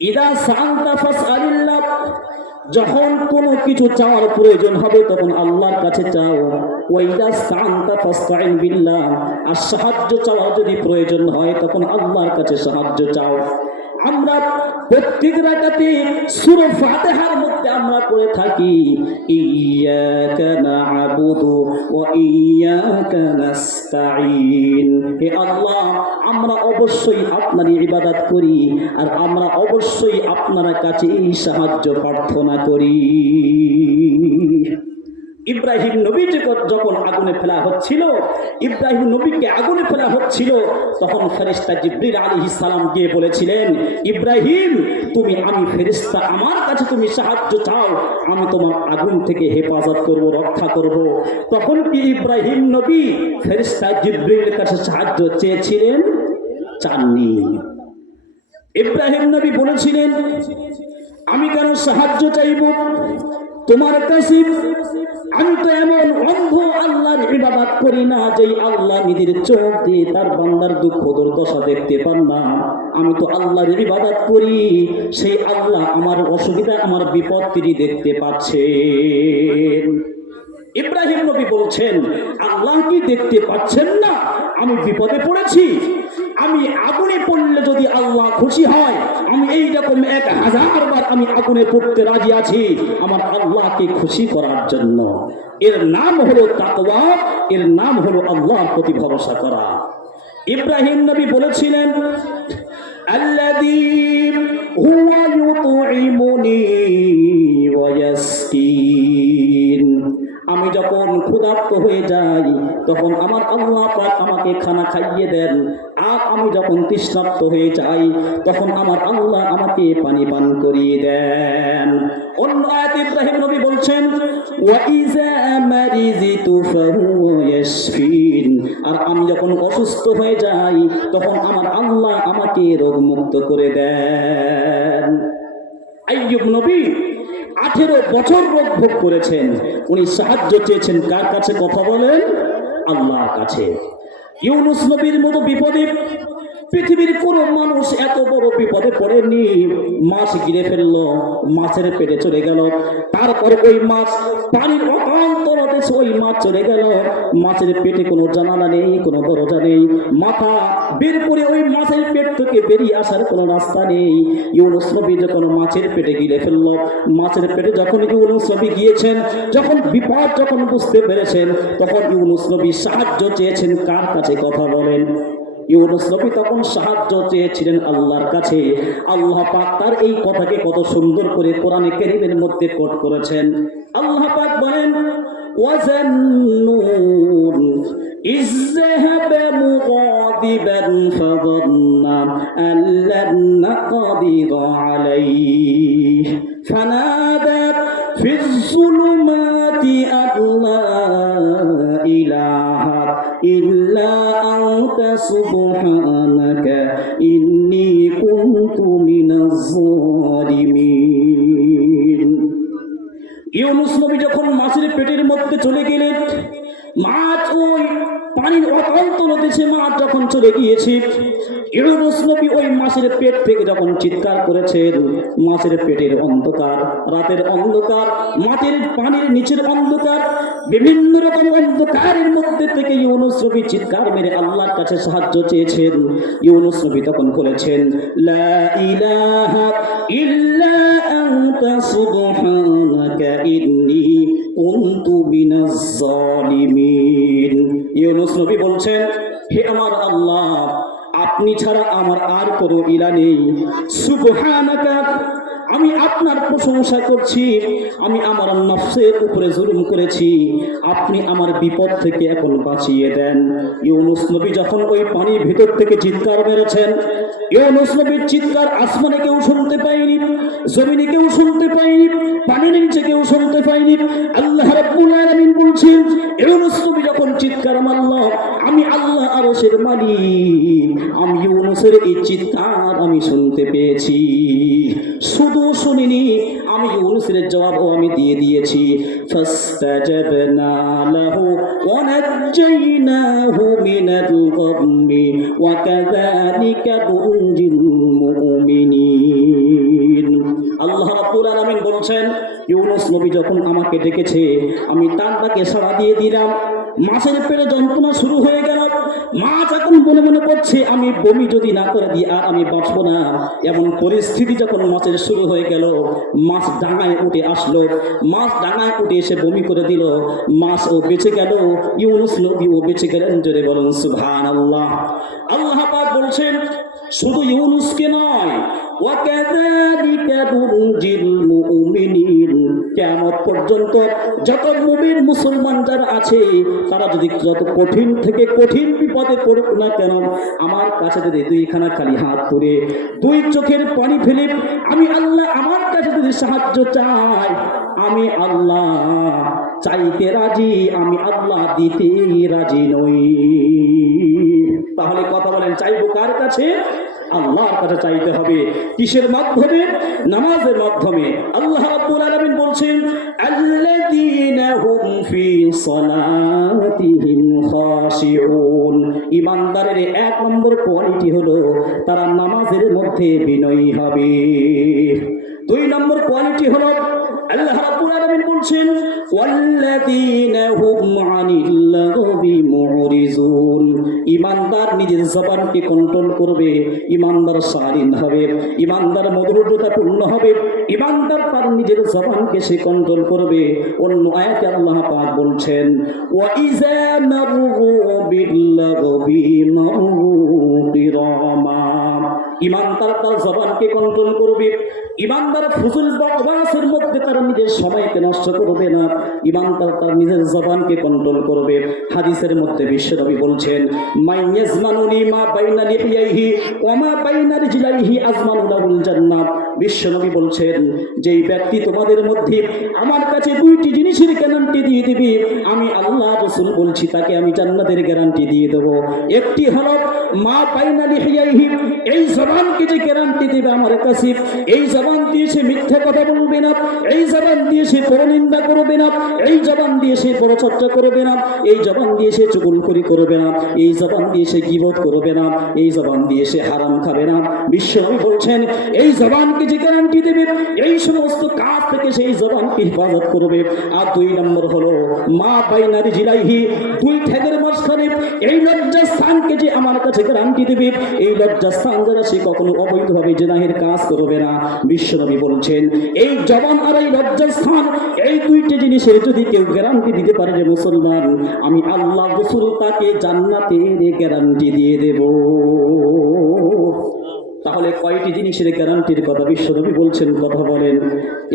ইদা সাআলতা ফাসআলিল্লাহ, যখন কোনো কিছু চাওয়ার প্রয়োজন হবে তখন আল্লাহর কাছে চাও। ওয়া ইদা সাআলতা ফাসতাইন বিল্লাহ, আর সাহায্য চাওয়ার যদি প্রয়োজন হয় তখন আল্লাহর কাছে সাহায্য চাও। আমরা প্রত্যেক রাকাতে সূরা ফাতিহার মধ্যে আমরা পড়ে থাকি, ইয়্যাকা না'বুদু ওয়া ইয়্যাকা নাস্তাঈন। হে আল্লাহ, আমরা অবশ্যই আপনারই ইবাদত করি আর আমরা অবশ্যই আপনার কাছে সাহায্য প্রার্থনা করি। ইব্রাহিম নবী যখন আগুনে ফেলা হচ্ছিল, ইব্রাহিম নবীকে আগুনে ফেলা হচ্ছিল, তখন ফেরেশতা জিবরিল আলাইহিস সালাম গিয়ে বলেছিলেন, ইব্রাহিম আমি ফেরেশতা, আমার কাছে তুমি সাহায্য চাও, আমি তোমার আগুন থেকে হেফাজত করব, রক্ষা করব। তখন কি ইব্রাহিম নবী ফেরেশতা জিবরিলের কাছে সাহায্য চেয়েছিলেন? চাননি। ইব্রাহিম নবী বলেছিলেন, আমি কেন সাহায্য চাইব? তোমার কাছে আমি তো এমন অন্ধ আল্লাহর ইবাদত করি না যেই আল্লাহ নিজের চোখ দিয়ে তার বান্দার দুঃখ দুর্দশা দেখতে পান না। আমি তো আল্লাহর ইবাদত করি, সেই আল্লাহ আমার অসুবিধা আমার বিপদ তিনি দেখতে পাচ্ছেন। ইব্রাহিম নবী বলছেন, আল্লাহ কি দেখতে পাচ্ছেন না আমি বিপদে পড়েছি? আমি আগুনে পড়লে যদি আল্লাহ খুশি হয়, আমি এইরকম 1000 বার আমি আগুনে পড়তে রাজি আছি আমার আল্লাহকে খুশি করার জন্য। এর নাম হলো তাকওয়া, এর নাম হলো আল্লাহর প্রতি ভরসা করা। ইব্রাহিম নবী বলেছিলেন, আল্লাযী হুয়া ইউতঈমুনি ওয়া ইয়াসকিন, আমি যখন ক্ষুধার্ত হয়ে যাই তখন আমার আল্লাহ পাক আমাকে খানা খাইয়ে দেন, আর আমি যখন তৃষ্ণার্ত হয়ে যাই তখন আমার আল্লাহ আমাকে পানি পান করিয়ে দেন। অন্য আয়াতে ইব্রাহিম নবী বলছেন, ওয়া ইযা মারিযতু ফাহুয়া ইয়াশফিন, আর আমি যখন অসুস্থ হয়ে যাই তখন আমার আল্লাহ আমাকে রোগমুক্ত করে দেন। আইয়ুব নবী 18 বছর রোগ ভোগ করেছেন। উনি সাহায্য চেয়েছেন কার কাছে? কথা বলেন, আল্লাহর কাছে। ইউনুস নবীর মতো বিপদে পৃথিবীর কোনো মানুষ এত বড় বিপদে পড়েনি। মাছ গিরে ফেললো, মাছের পেটে চলে গেল, তারপর ওই মাছ পানির অকান্তরে ওই মাছ চলে গেল, মাছের পেটে কোনো জানালা নেই, কোনো দরজা নেই, মাথা বের করে ওই মাছের পেট থেকে বেরিয়ে আসার কোনো রাস্তা নেই। ইউনুস নবী যখন মাছের পেটে গিলে ফেললো, মাছের পেটে যখন ইউনুস নবী গিয়েছেন, যখন বিপদ যখন বুঝতে পেরেছেন, তখন ইউনুস নবী সাহায্য চেয়েছেন কার কাছে? কথা বলেন। ইউনুস নবী তখন সাহায্য চেয়েছিলেন আল্লাহর কাছে। আল্লাহ পাক তার এই কথাকে কত সুন্দর করে কোরআনে কারীমের মধ্যে কোট করেছেন। আল্লাহ পাক বলেন, ওয়াজান্নুন ইয যাহাবা মুগাদিবান ফাযান্না আল্লান নাকদির আলাইহি ফানাদা ফিয যুলুমাতি আল্লা ইলাহা ইল্লা আনতা সুবহানাকা ইন্নী কুনতু মিনাজ জালিমিন। ইউনুস নবী যখন মাছের পেটের মধ্যে চলে গেলেন, মাছ ওই পানির অকান্ত নদীতে মাছ যখন চলে গিয়েছে, ইউনুস নবী ওই মাছের পেট থেকে যখন চিৎকার করেছেন, মাছের পেটের অন্ধকার, রাতের অন্ধকার, মাটির পানির নিচের অন্ধকার, বিভিন্ন রকম অন্ধকারের মধ্যে থেকে ইউনুস নবী চিৎকার মেরে আল্লাহর কাছে সাহায্য চেয়েছেন। ইউনুস নবী তখন বলেছেন, লা ইলাহা ইল্লা আনতা সুবহানাকা ইন্নী কুনতু মিনাজ জালিমিন। ইউনুস নবী বলছেন, হে আমার আল্লাহ, আপনি ছাড়া আমার আর কোনো ইলা নেই। সুবহানাকা, আমি আপনার প্রশংসা করছি, আমি আমার নফসের উপরে জুলুম করেছি, আপনি আমার বিপদ থেকে এখন বাঁচিয়ে দেন। ইউনুস নবী যখন ওই পানির ভিতর থেকে চিৎকার মেরেছেন, ইউনুস নবীর চিৎকার আসমানে কেউ শুনতে পায়নি, জমিনে কেউ শুনতে পায়নি, পানির নিচে কেউ শুনতে পায়নি। আল্লাহ রাব্বুল আলামিন বলছেন, ইউনুস নবী যখন চিৎকার মারল, আমি আল্লাহ আরশের মালিক, আমি ইউনুসের এই চিৎকার আমি শুনতে পেয়েছি। শুধু শুনিনি, আমি ইউনুসের জবাবও আমি দিয়ে দিয়েছি। ফাস্তাজাবনা লাহু ওয়া নাজ্জাইনাহু মিনাল গাম্মি ওয়া কাযালিকা নুনজিল মুমিনিন। আল্লাহ রাব্বুল আলামিন বলছেন, ইউনুস নবী যখন আমাকে ডেকেছে, আমি তার ডাকে সাড়া দিয়ে দিলাম। মাছের পেটে যন্ত্রণা শুরু হয়ে গেল, মাছ এখন মনে মনে করছে আমি বমি যদি না করে দিই আর আমি বাঁচবো না। এমন পরিস্থিতি যখন মাছের শুরু হয়ে গেল, মাছ ডাঙায় উঠে আসলো, মাছ ডাঙায় উঠে এসে বমি করে দিল, মাছ ও বেঁচে গেল, ইউনুস নবী ও বেঁচে গেলেন। জোরে বলুন সুবহানাল্লাহ। আল্লাহ পাক বলছেন, শুধু ইউনুসকে নয়, ওয়াকাযালিকা নুনজিল মুমিনিন, কিয়ামত পর্যন্ত যত মুমিন মুসলমান যারা আছে, তারা যদি যত কঠিন থেকে কঠিন বিপদে পড়ুক না কেন, আমার কাছে যদি দুইখানা খালি হাত তুলে, দুই চোখের পানি ফেলে আমি আল্লাহ আমার কাছে যদি সাহায্য চাই, আমি আল্লাহ চাইতে রাজি, আমি আল্লাহ দিতে রাজি নই। তাহলে কথা বলেন, চাইবো কার কাছে? আল্লাহর কাছে চাইতে হবে। কিসের মাধ্যমে? নামাজের মাধ্যমে। আল্লাহ রাব্বুল আলামিন বলছেন আল্লাযীনা হুম ফি সালাতিহিম খাশিউন। ঈমানদারের এক নম্বর কোয়ালিটি হলো তারা নামাজের মধ্যে বিনয়ী হবে। দুই নম্বর কোয়ালিটি হলো আল্লাহ রাব্বুল আলামিন বলছেন ওয়াল্লাযীনা হুম আনিল লাগবি মুরিজুন। ঈমানদার নিজের জবানকে কন্ট্রোল করবে, ঈমানদার শালীন হবে, ঈমানদার মধুরতাপূর্ণ হবে, ঈমানদার তার নিজের জবানকে সে কন্ট্রোল করবে। অন্য আয়াতে আল্লাহ পাক বলছেন ওয়া ইযা মাররু বিল লাগবি মাররু কিরামা। ঈমানদার তার জবানকে কন্ট্রোল করবে, ঈমানদার ফুজুল বকবাসের মধ্যে তার নিজের সময়কে নষ্ট করবে না, ঈমানদার তার নিজের জবানকে কন্ট্রোল করবে। হাদিসের মধ্যে বিশ্বনবী বলছেন মান ইয়াজমানুনি মা বাইনা লিহিয়াইহি ওয়া মা বাইনা রিজলাইহি আজমানু লাহুল জান্নাহ। বিশ্বনবী বলছেন যেই ব্যক্তি তোমাদের মধ্যে আমার কাছে দুইটি জিনিসের গ্যারান্টি দিয়ে দিবে, আমি আল্লাহ রাসূল বলছি তাকে আমি জান্নাতের গ্যারান্টি দিয়ে দেব। একটি হলো মা বাইনা লিহিয়াইহি, এই জবানকে যে গ্যারান্টি দেবে আমার কাছে, এই জবান দিয়ে সে মিথ্যা কথা বলবে না, এই জবান দিয়ে সে পরনিন্দা করবে না, এই জবান দিয়ে সে পরচর্চা করবে না, এই জবান দিয়ে সে চুগলখড়ি করবে না, এই জবান দিয়ে সে গীবত করবে না, এই জবান দিয়ে সে হারাম খাবে না। বিশ্বনবী বলছেন এই জবানকে যে গ্যারান্টি দেবে, এই সমস্ত কাজ থেকে সেই জবানকে হেফাজত করবে। আর দুই নম্বর হলো মা বাইনা রিজলাইহি, দুই ঠ্যাঙের মাঝখানে এই লজ্জাস্থানকে যে আমার কাছে গ্যারান্টি দেবে, এই লজ্জাস্থান দ্বারা সে কখনো অবৈধভাবে জিনাহের কাজ করবে না। বিশ্বনবী বলছেন এই জবান আর এই লজ্জাস্থান, এই দুইটি জিনিসের যদি কেউ গ্যারান্টি দিতে পারে যে মুসলমান, আমি আল্লাহ রাসূল তাকে জান্নাতের গ্যারান্টি দিয়ে দেব। তাহলে কয়টি জিনিসের গ্যারান্টির কথা বিশ্বনবী বলছেন? কথা বলেন।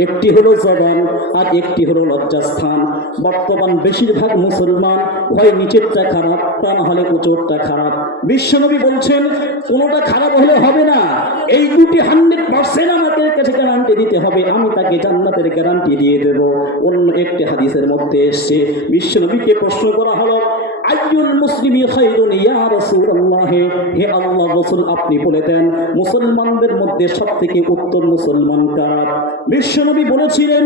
একটি হলো জবান আর একটি হলো লজ্জাস্থান। বর্তমান বেশিরভাগ মুসলমান হয় নিচেরটা খারাপ, তা না হলে উপরটা খারাপ। বিশ্বনবী বলছেন কোনোটা খারাপ হলে হবে না, এই দুটি 100% আমাদের কাছে গ্যারান্টি দিতে হবে, আমি তাকে জান্নাতের গ্যারান্টি দিয়ে দেব। অন্য একটি হাদিসের মধ্যে এসেছে বিশ্বনবীকে প্রশ্ন করা হলো আইয়ুল মুসলিমি খায়রুন ইয়া রাসূলুল্লাহ, হে আল্লাহর রাসূল আপনি বলে দেন মুসলমানদের মধ্যে সবথেকে উত্তম মুসলমান কারা? বিশ্বনবী বলেছিলেন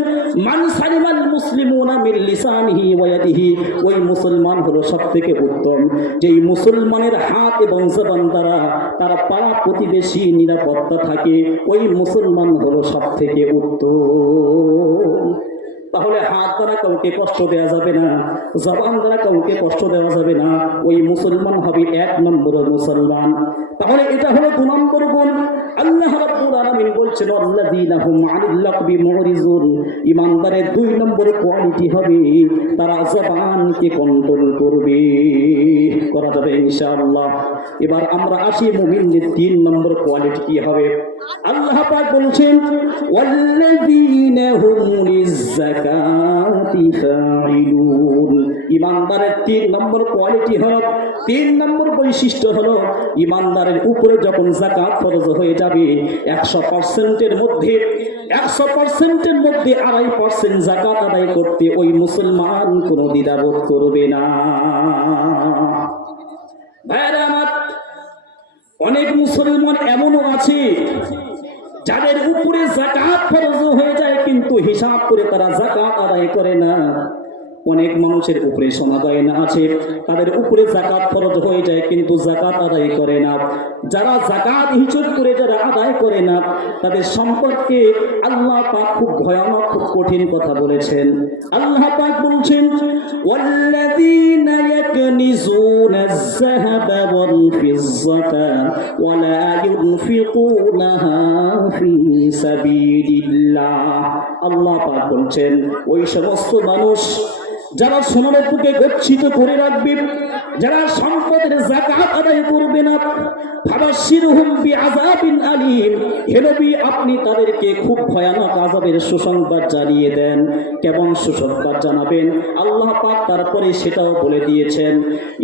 মান সালিমাল মুসলিমুনা মিন লিসানিহি ওয়া ইয়াদিহি, ওই মুসলমান হলো সবথেকে উত্তম যেই মুসলমানের হাত এবং জবান দ্বারা তার পাড়া প্রতিবেশী নিরাপত্তা থাকে, ওই মুসলমান হলো সবথেকে উত্তম। তাহলে হাত দ্বারা কাউকে কষ্ট দেওয়া যাবে না, জবান দ্বারা কাউকে কষ্ট দেওয়া যাবে না, ওই মুসলমান হবে এক নম্বর মুসলমান। তাহলে এটা হলো 2 নম্বর গুণ। আল্লাহ রাব্বুল আলামিন বলছেন আল্লাযীনা হুম আনিল লাগবি মুরিজুন, ঈমানদারের 2 নম্বর কোয়ালিটি হবে তারা জবানকে কন্ট্রোল করবে। করা যাবে ইনশাআল্লাহ। এবার আমরা আসি মুমিনদের 3 নম্বর কোয়ালিটি কি হবে? আল্লাহ পাক বলছেন ওয়াল্লাযীনা হুম লিয-যাকাতি ফাঈলুন। ঈমানদারের 3 নম্বর কোয়ালিটি হলো, 3 নম্বর বৈশিষ্ট্য হলো ঈমানদারের উপরে যখন যাকাত ফরজ হয়ে যাবে 100%-এর মধ্যে 2.5% যাকাত আদায় করতে ওই মুসলমান কোনো দ্বিধাবোধ করবে না। ভাইরা আমার, অনেক মুসলমান এমনও আছে যাদের উপরে যাকাত ফরজ হয়ে যায় কিন্তু হিসাব করে তারা যাকাত আদায় করে না। অনেক মানুষের উপরে সোনা গয়না আছে, তাদের উপরে যাকাত ফরজ হয়ে যায় কিন্তু যাকাত আদায় করে না। যারা যাকাত হিসাব করে যারা আদায় করে না তাদের সম্পর্কে আল্লাহ পাক খুব ভয়ানক, খুব কঠিন কথা বলেছেন। আল্লাহ পাক বলছেন ওয়াল্লাযীনা ইয়াকনিজুনা আয-যাহাবা ওয়াল ফিজ্জাতা ওয়া লা ইউনফিকুনাহা ফী সাবিলিল্লাহ। আল্লাহ পাক বলছেন ওই সমস্ত মানুষ যারা সোনার বুকে গচ্ছিত করে রাখবে, যারা সম্পদের যাকাত আদায় করবে না, ফাবাশশিরহুম বিআযাবিন আলীম, হে নবী আপনি তাদেরকে খুব ভয়ানক আযাবের সুসংবাদ জানিয়ে দেন। কেমন সুসংবাদ জানাবেন? আল্লাহ পাক তারপরে সেটাও বলে দিয়েছেন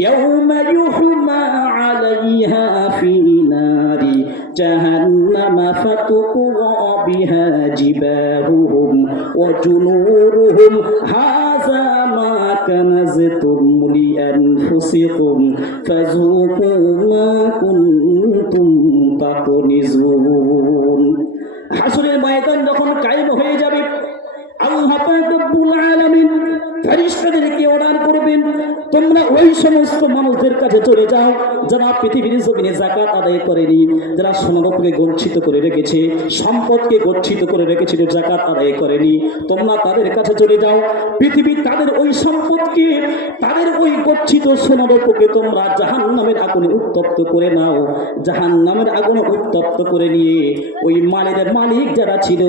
ইয়াউমা ইউহমা আলাইহা ফি নারি জাহান্নামা ফাতুকুরা বিহা জিবাহুহুম ওয়া জুনুরুহুম হাযা মা কানাজতুম লিআনফুসিকুম ফাযুকু মা কুনতুম তাকুনিজুন। হাসরের ময়দান যখন কায়েম হয়ে যাবে, আল্লাহ পাক রব্বুল আলামিন ফেরেশতাদেরকে অর্ডার করবেন, তোমরা ওই সমস্ত মানুষদের কাছে চলে যাও যারা পৃথিবীর জমিনে যাকাত আদায় করেনি, যারা সোনারূপকে গচ্ছিত করে রেখেছে, সম্পদকে গচ্ছিত করে রেখেছিল, যাকাত আদায় করেনি। তোমরা তাদের কাছে চলে যাও, পৃথিবী তাদের ওই সম্পদকে, তাদের ওই গচ্ছিত সোনারূপকে তোমরা জাহান্নামের আগুনে উত্তপ্ত করে নাও। জাহান্নামের আগুনে উত্তপ্ত করে নিয়ে ওই মালের মালিক যারা ছিল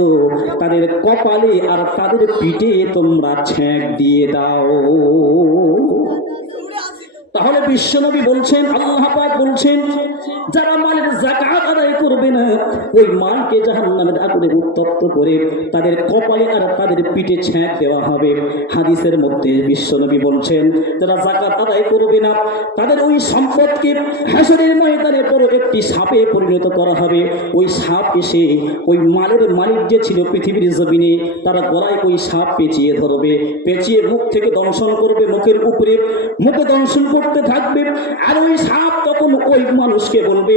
তাদের কপালে আর তাদের পিঠে তোমরা ছ্যাঁক দিয়ে দাও। তাহলে বিশ্বনবী বলছেন, আল্লাহ পাক বলছেন, যারা মালের যাকাত আদায় করবে না ওই মালকে জাহান্নামের আগুনে উত্তপ্ত করে তাদের কপালে আর তাদের পিঠে ছ্যাঁক দেওয়া হবে। হাদিসের মধ্যে বিশ্বনবী বলছেন, যারা যাকাত আদায় করবে না তাদের ওই সম্পদকে হাসরের ময়দানে বড় একটি সাপে পরিণত করা হবে। ওই সাপ এসে ওই মালের মালিক যে ছিল পৃথিবীর জমিনে, তারা গলায় ওই সাপ পেঁচিয়ে ধরবে, পেঁচিয়ে মুখ থেকে দংশন করবে, মুখের উপরে মুখে দংশন করতে থাকবে। আর ওই সাপ তখন ওই মানুষকে বলবে,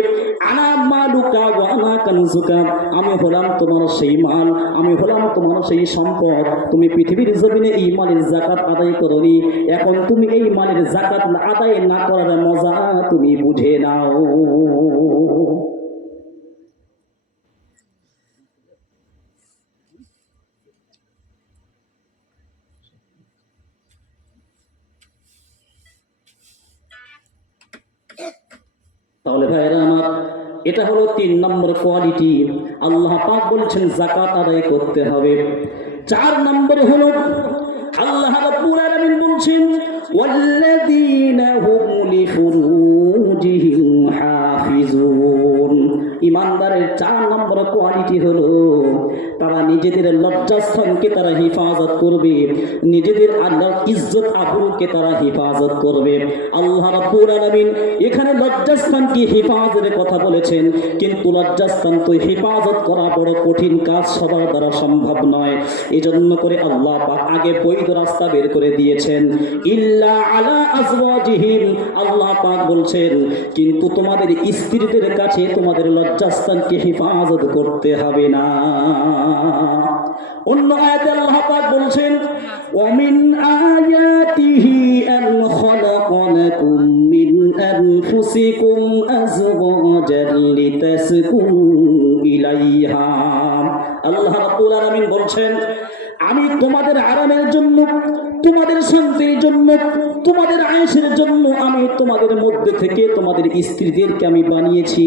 আনা মালুকা ওয়া আনা কানজুকা, আমি হলাম তোমার সেই মাল, আমি হলাম তোমার সেই সম্পদ। তুমি পৃথিবীর জমিনে এই মালের যাকাত আদায় করনি, এখন তুমি এই মালের যাকাত আদায় না করার মজা তুমি বুঝে নাও। তাহলে ভাইরা আমার, এটা হলো 3 নম্বর কোয়ালিটি। আল্লাহ পাক বলছেন যাকাত আদায় করতে হবে। 4 নম্বর হলো আল্লাহ রাব্বুল আলামিন বলছেন, ওয়াল্লাযীনা হুম লিফুরুজিহিম হাফিজুন। ইমানদারের 4 নম্বর কোয়ালিটি হলো তারা নিজেদের লজ্জাস্থানকে তারা হেফাজত করবে, নিজেদের আল্লাহর ইজ্জত আবরুকে তারা হেফাজত করবে। আল্লাহ রাব্বুল আলামিন এখানে লজ্জাস্থানকে হেফাজতের কথা বলেছেন, কিন্তু লজ্জাস্থান তো হেফাজত করা বড় কঠিন কাজ, সবার দ্বারা সম্ভব নয়। এজন্য করে আল্লাহ পাক আগে বৈধ রাস্তা বের করে দিয়েছেন, ইল্লা আলা আজওয়াজিহিম। আল্লাহ পাক বলছেন, কিন্তু তোমাদের স্ত্রীদের কাছে তোমাদের লজ্জাস্থানকে হেফাজত করতে হবে না। অন্য আয়াতে আল্লাহ পাক বলছেন, ওয়ামিন আয়াতিহি আন খালাকালাকুম মিন আনফুসিকুম আজওয়াজান লিতাসকুনু ইলাইহা। আল্লাহ রাব্বুল আলামিন বলছেন, আমি তোমাদের আরামের জন্য, তোমাদের শান্তির জন্য, তোমাদের আয়েশের জন্য আমি তোমাদের মধ্যে থেকে তোমাদের স্ত্রীদেরকে আমি বানিয়েছি,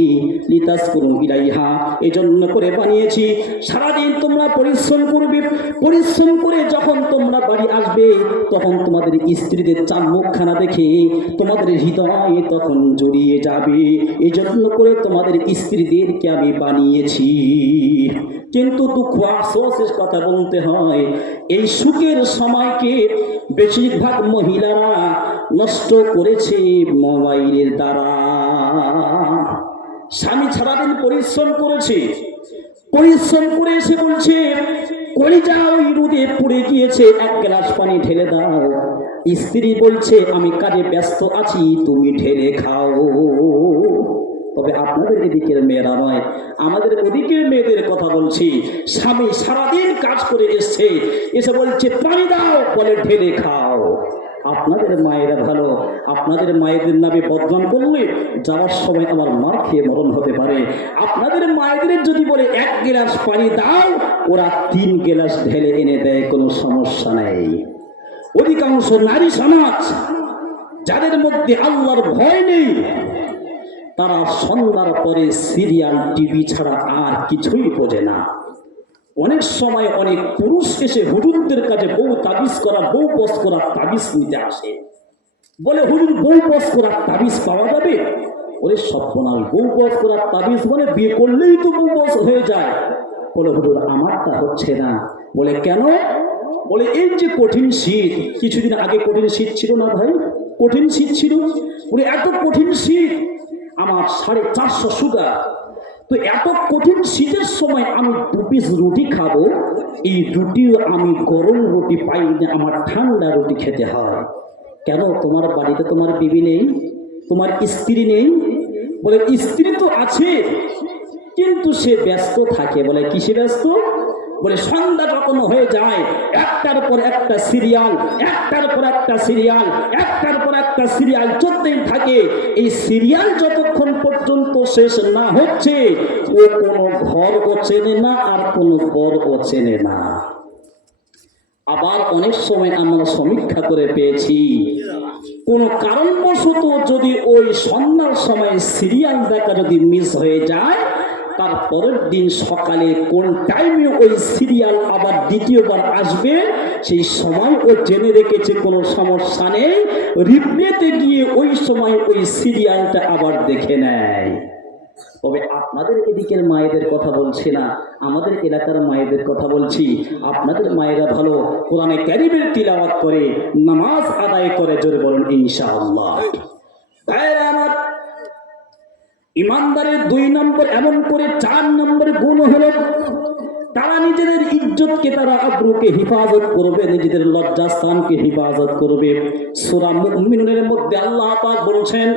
লিতাসকুনু ইলাইহা, এজন্য করে বানিয়েছি। সারাদিন তোমরা পরিশ্রম করবে, পরিশ্রম করে যখন তোমরা বাড়ি আসবে তখন তোমাদের স্ত্রীদের চাঁদ মুখখানা দেখে তোমাদের হৃদয় তখন জড়িয়ে যাবে। এজন্য করে তোমাদের স্ত্রীদেরকে আমি বানিয়েছি। কিন্তু দুঃখ আফসোসের কথা বলতে হয়, এই সুখের সময়কে বেশিরভাগ মহিলারা নষ্ট করেছে মোবাইলের দ্বারা। স্বামী সারাদিন পরিশ্রম করেছে, পরিশ্রম করে এসে বলছে, কলিজা ওই রোদে পুড়ে গিয়েছে, 1 গ্লাস পানি ঢেলে দাও। স্ত্রী বলছে, আমি কাজে ব্যস্ত আছি, তুমি ঢেলে খাও। তবে আপনাদের এদিকের মেয়েরা নয়, আমাদের ওদিকের মেয়েদের কথা বলছি। স্বামী সারাদিন কাজ করে এসছে, এসে বলছে পানি দাও, বলে ঢেলে খাও। আপনাদের মায়েরা ভালো, আপনাদের মায়েদের নামে বদনাম করলে যাওয়ার সময় আমার মা খেয়ে মরণ হতে পারে। আপনাদের মায়েদের যদি বলে 1 গ্লাস পানি দাও, ওরা 3 গ্লাস ঢেলে এনে দেয়, কোনো সমস্যা নেই। অধিকাংশ নারী সমাজ যাদের মধ্যে আল্লাহর ভয় নেই, তারা সন্ধ্যার পরে সিরিয়াল টিভি ছাড়া আর কিছুই বোঝে না। অনেক সময় অনেক পুরুষ এসে হুজুরদের কাছে বউ তাবিজ করা, বউ বস করা তাবিজ নিতে আসে, বলে হুজুর বউ বস করার তাবিজ পাওয়া যাবে? ওরে সর্বনাশ, বউ বস করার তাবিজ মানে বিয়ে করলেই তো বউ বস হয়ে যায়। বলে হুজুর আমারটা হচ্ছে না। বলে কেন? বলে এই যে কঠিন শীত, কিছুদিন আগে কঠিন শীত ছিল না ভাই, কঠিন শীত ছিল, বলে এত কঠিন শীত, আমার 450 সুগার, তো এত কঠিন শীতের সময় আমি 2 পিস রুটি খাবো, এই রুটিও আমি গরম রুটি পাই না, আমার ঠান্ডা রুটি খেতে হয়। কেন? তোমার বাড়িতে তোমার বিবি নেই, তোমার স্ত্রী নেই? বলে স্ত্রী তো আছে, কিন্তু সে ব্যস্ত থাকে। বলে কিসে ব্যস্ত? বলে সন্ধ্যা যখন হয়ে যায় একটার পর একটা সিরিয়াল, একটার পর একটা সিরিয়াল, একটার পর একটা সিরিয়াল চলতেই থাকে। এই সিরিয়াল যতক্ষণ পর্যন্ত শেষ না হচ্ছে ও কোনো ঘরও চেনে না আর কোনো বরও চেনে না। আবার অনেক সময় আমরা সমীক্ষা করে পেয়েছি কোন কারণবশত যদি ওই সন্ধ্যার সময় সিরিয়াল দেখা যদি মিস হয়ে যায়, তার পরের দিন সকালে কোন টাইমে ওই সিরিয়াল আবার দ্বিতীয়বার আসবে সেই সময় ও জেনে রেখেছে, কোনো সমস্যা নেই, রিপ্লেতে গিয়ে ওই সময় ওই সিরিয়ালটা আবার দেখে নেয়। তবে আপনাদের এদিকের মায়েদের কথা বলছি না, আমাদের এলাকার মায়েদের কথা বলছি। আপনাদের মায়েরা ভালো কোরআনে কারীমের তিলাওয়াত করে, নামাজ আদায় করে, জোরে বলুন ইনশাআল্লাহ। ভাইরা আমার, ইমানদারের 2 নম্বর এমন করে 4 নম্বর গুণ হলো তারা নিজেদের ইজ্জতকে, তারা আব্রুকে হেফাজত করবে, নিজেদের লজ্জাস্থানকে হেফাজত করবে। সূরা মুমিনুনের মধ্যে আল্লাহ পাক বলছেন,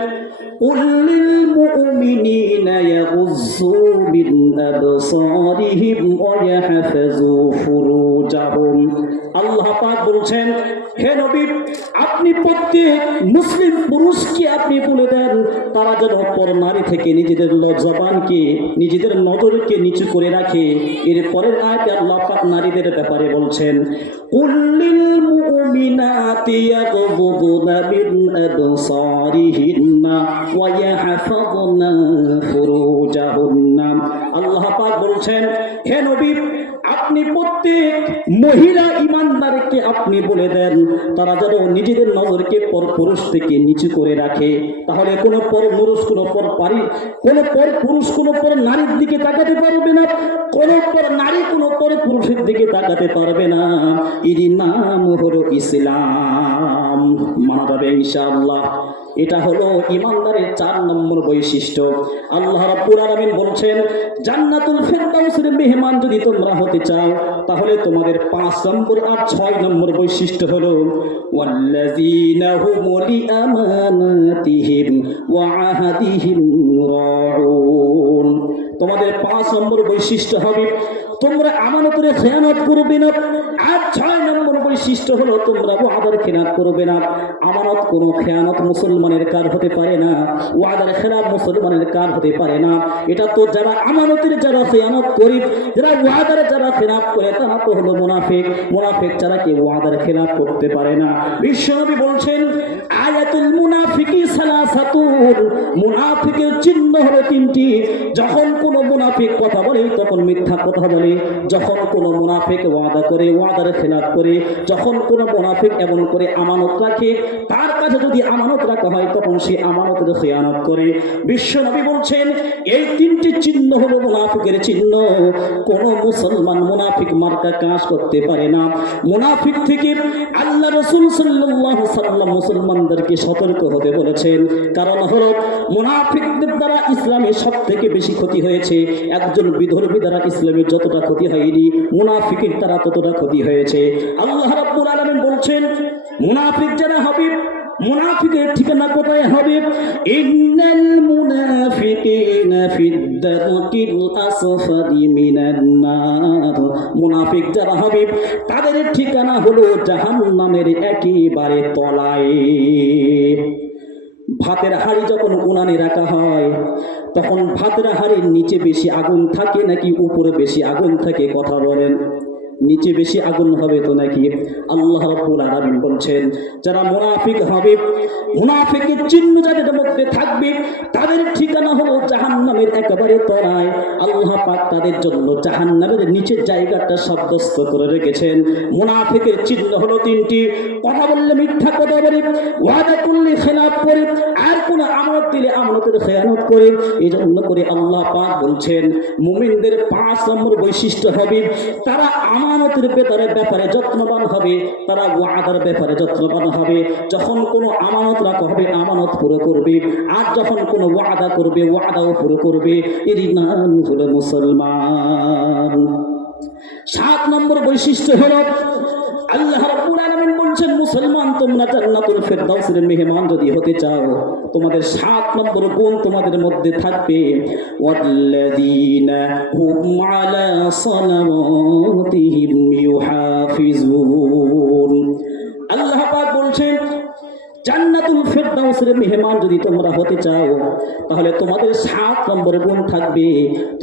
কুল্লিল মুমিনিনা ইয়াগুয্যু মিন আবসারিহিম ওয়া ইয়াহফাযু ফুরুজাহুম। আল্লাহ পাক বলছেন, হে নবী, আপনি প্রত্যেক মুসলিম পুরুষকে আপনি বলে দেন তারা যেন পর নারী থেকে নিজেদের জবানকে, নিজেদের নজরকে নিচু করে রাখে। এর পরের আয়াতে আল্লাহ পাক নারীদের ব্যাপারে বলছেন, কুল্লিল মুমিনাতি ইয়াগুযুনা মিন আবসারিহিন্না ওয়া ইয়াহফাযনা ফুরুজাহুন্না। আল্লাহ পাক বলছেন, হে নবী, আপনি প্রত্যেক মহিলা ইমানদারকে আপনি বলে দেন তারা যেন নিজেদের নজরকে পর পুরুষ থেকে নিচু করে রাখে। তাহলে কোনো পর পুরুষ, কোনো পর পুরুষ কোনো পর নারীর দিকে তাকাতে পারবে না, কোনো পর নারী কোনো পর পুরুষের দিকে তাকাতে পারবে না। এরই নাম হলো ইসলাম। মানা যাবে ইনশাআল্লাহ। এটা হলো ইমানদারের 4 নম্বর বৈশিষ্ট্য। আল্লাহ রাব্বুল আলামিন বলছেন, জান্নাতুল ফেরদাউসের মেহমান যদি তোমরা হতে চাও তাহলে তোমাদের 5 নম্বর আর 6 নম্বর বৈশিষ্ট্য হলো ওয়াল্লাযীনা হুম লিআমানাতিহিম ওয়া আহাদিহিম রাউন। তোমাদের 5 নম্বর বৈশিষ্ট্য হবে তোমরা আমানতের খেয়ানত করবে না। আর 6 নম্বর বৈশিষ্ট্য হলো তোমরা ওয়াদার খেলাফ করবে না। আমানত কোনো খেয়ানত মুসলমানের কাজ হতে পারে না, ওয়াদার খেলাফ মুসলমানের কাজ হতে পারে না। এটা তো যারা আমানতের, যারা খেয়ানত করে, যারা ওয়াদার যারা খেলাফ করে তারা তো হলো মুনাফিক। মুনাফিক যারা কি ওয়াদার খেলাফ করতে পারে না। বিশ্বনবী বলছেন, আয়াতুল মুনাফিকি সালাসাতুন, মুনাফিকের চিহ্ন হলো 3টি। যখন কোনো মুনাফিক কথা বলে তখন মিথ্যা কথা বলে, যখন কোনো মুনাফিক ওয়াদা করে ওয়াদার খেলাফ করে, যখন কোনো মুনাফিক এমন করে আমানত রাখে, তার কাছে যদি আমানত রাখা হয় তখন সে আমানতের খেয়ানত করে। বিশ্বনবী বলছেন, এই 3টি চিহ্ন হলো মুনাফিকের চিহ্ন। কোন মুসলমান মুনাফিক মার্কা কাজ করতে পারে না। মুনাফিক থেকে আল্লাহ রাসূল সাল্লাল্লাহু আলাইহি সাল্লাম মুসলমানদেরকে সতর্ক হতে বলেছেন। কারণ হলো মুনাফিকদের দ্বারা ইসলামের সবথেকে বেশি ক্ষতি হয়েছে। একজন বিধর্মী দ্বারা ইসলামের যতটা ক্ষতি হয়নি, মুনাফিকের দ্বারা ততটা ক্ষতি হয়েছে। আল্লাহ রাব্বুল আলামিন বলছেন, মুনাফিক যারা হবে, মুনাফিকের ঠিকানা কোথায় হবে? ইন্নাল মুনাফিকিনা ফিদ-দারকিল আসফালি মিনান নার। মুনাফিক যারা হবে তাদের ঠিকানা হলো জাহান্নামের একেবারে তলায়। ভাতের হাঁড়ি যখন উনানে রাখা হয় তখন ভাতের হাঁড়ির নিচে বেশি আগুন থাকে নাকি উপরে বেশি আগুন থাকে? কথা বলেন। নিচে বেশি আগুন হবে তো নাকি? আল্লাহ রাব্বুল আলামিন বলছেন, যারা মুনাফিক হবে, মুনাফিকের চিহ্ন যাদের মধ্যে থাকবে তাদের ঠিকানা হলো জাহান্নামের একেবারে তলায়। আল্লাহ পাক তাদের জন্য জাহান্নামের নিচের জায়গাটা সাব্যস্ত করে রেখেছেন। মুনাফিকের চিহ্ন হলো 3টি। কথা বললে মিথ্যা কথা বলে, ওয়াদা করলে খেলাফ করে, আর কোন আমানত দিলে আমানতের খেয়ানত করে। এই জন্য করে আল্লাহ পাক বলছেন, মুমিনদের 5 নম্বর বৈশিষ্ট্য হবে তারা আমানতের ব্যাপারে যত্নবান হবে, তারা ওয়াদার ব্যাপারে যত্নবান হবে। যখন কোনো আমানত রাখা হবে আমানত পুরো করবে, আর যখন কোনো ওয়াদা করবে ওয়াদাও পুরো করবে। এরই নাম হলো মুসলমান। 7 নম্বর বৈশিষ্ট্য হলো আল্লাহ রাব্বুল আলামিন বলছেন, মুসলমান তোমরা জান্নাতুল ফেরদাউসের মেহমান যদি হতে চাও, তোমাদের 7 নম্বর গুণ তোমাদের মধ্যে থাকবে, ওয়াল্লাযীনা হুম আলা সালাওয়াতিহিম ইউহাফিজুন। আল্লাহ পাক বলছেন, জান্নাতুল ফেরদাউসের মেহমান যদি তোমরা হতে চাও, তাহলে তোমাদের 7 নম্বর গুণ থাকবে,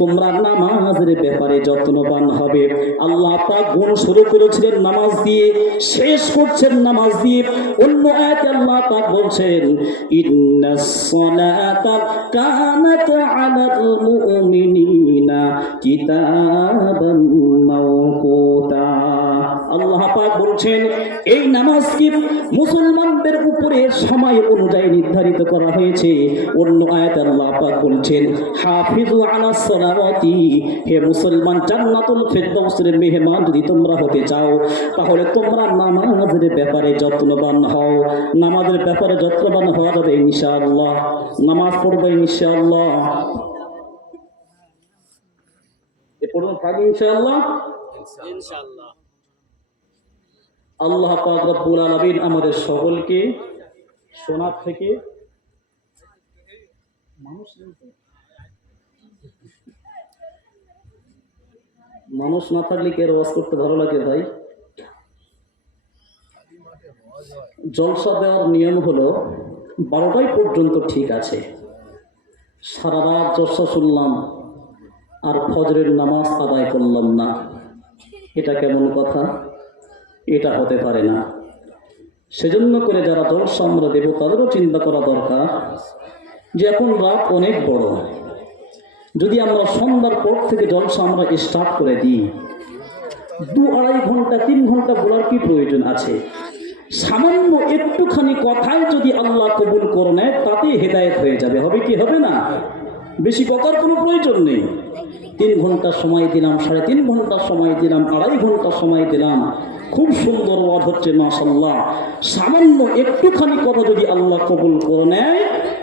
তোমরা নামাজের ব্যাপারে যত্নবান হবে। আল্লাহ পাক গুণ শুরু করেছিলেন নামাজ দিয়ে, শেষ করছেন নামাজ দিয়ে। অন্য আয়াতে আল্লাহ পাক বলছেন, ইন্নাস সালাতা কানাত আলাল মুমিনিনা কিতাবান মাওকুতা। আল্লাহ পাক বলছেন, এই নামাজ কি মুসলমানদের উপরে সময় অনুযায়ী নির্ধারিত করা হয়েছে। অন্য আয়াতে আল্লাহ পাক বলছেন, হাফিজু আলাস সালাওয়াতি, হে মুসলমান জান্নাতুল ফেরদাউসের মেহমান যদি তোমরা হতে চাও, তাহলে তোমরা নামাজের ব্যাপারে যত্নবান হও। নামাজের ব্যাপারে যত্নবান হওয়া যাবে ইনশাআল্লাহ। নামাজ পড়বে ইনশাআল্লাহ। এ পড়ুন থাকি ইনশাআল্লাহ। ইনশাআল্লাহ। আল্লাহ পাক রব্বুল আলামিন আমাদের সকলকে শোনার থেকে মানুষ না থাকলে কি আর ওয়াজ করতে ভালো লাগে ভাই? জলসা দেওয়ার নিয়ম হলো 12টাই পর্যন্ত ঠিক আছে, সারা রাত জলসা শুনলাম আর ফজরের নামাজ আদায় করলাম না, এটা কেমন কথা? এটা হতে পারে না। সেজন্য করে যারা জলসা আমরা দেব তাদেরও চিন্তা করা দরকার যে এখন রাত অনেক বড়, যদি আমরা সন্ধ্যার পর থেকে জলসা আমরা স্টার্ট করে দিই, 2-2.5 ঘন্টা 3 ঘন্টা বলার কি প্রয়োজন আছে? সামান্য একটুখানি কথায় যদি আল্লাহ কবুল করে নেয় তাতেই হেদায়েত হয়ে যাবে। হবে কি হবে না? বেশি কথার কোনো প্রয়োজন নেই। 3 ঘন্টা সময় দিলাম, 3.5 ঘন্টা সময় দিলাম, 2.5 ঘন্টা সময় দিলাম, খুব সুন্দর ওয়াজ হচ্ছে মাশাআল্লাহ। সামান্য একটুখানি কথা যদি আল্লাহ কবুল করে নেয়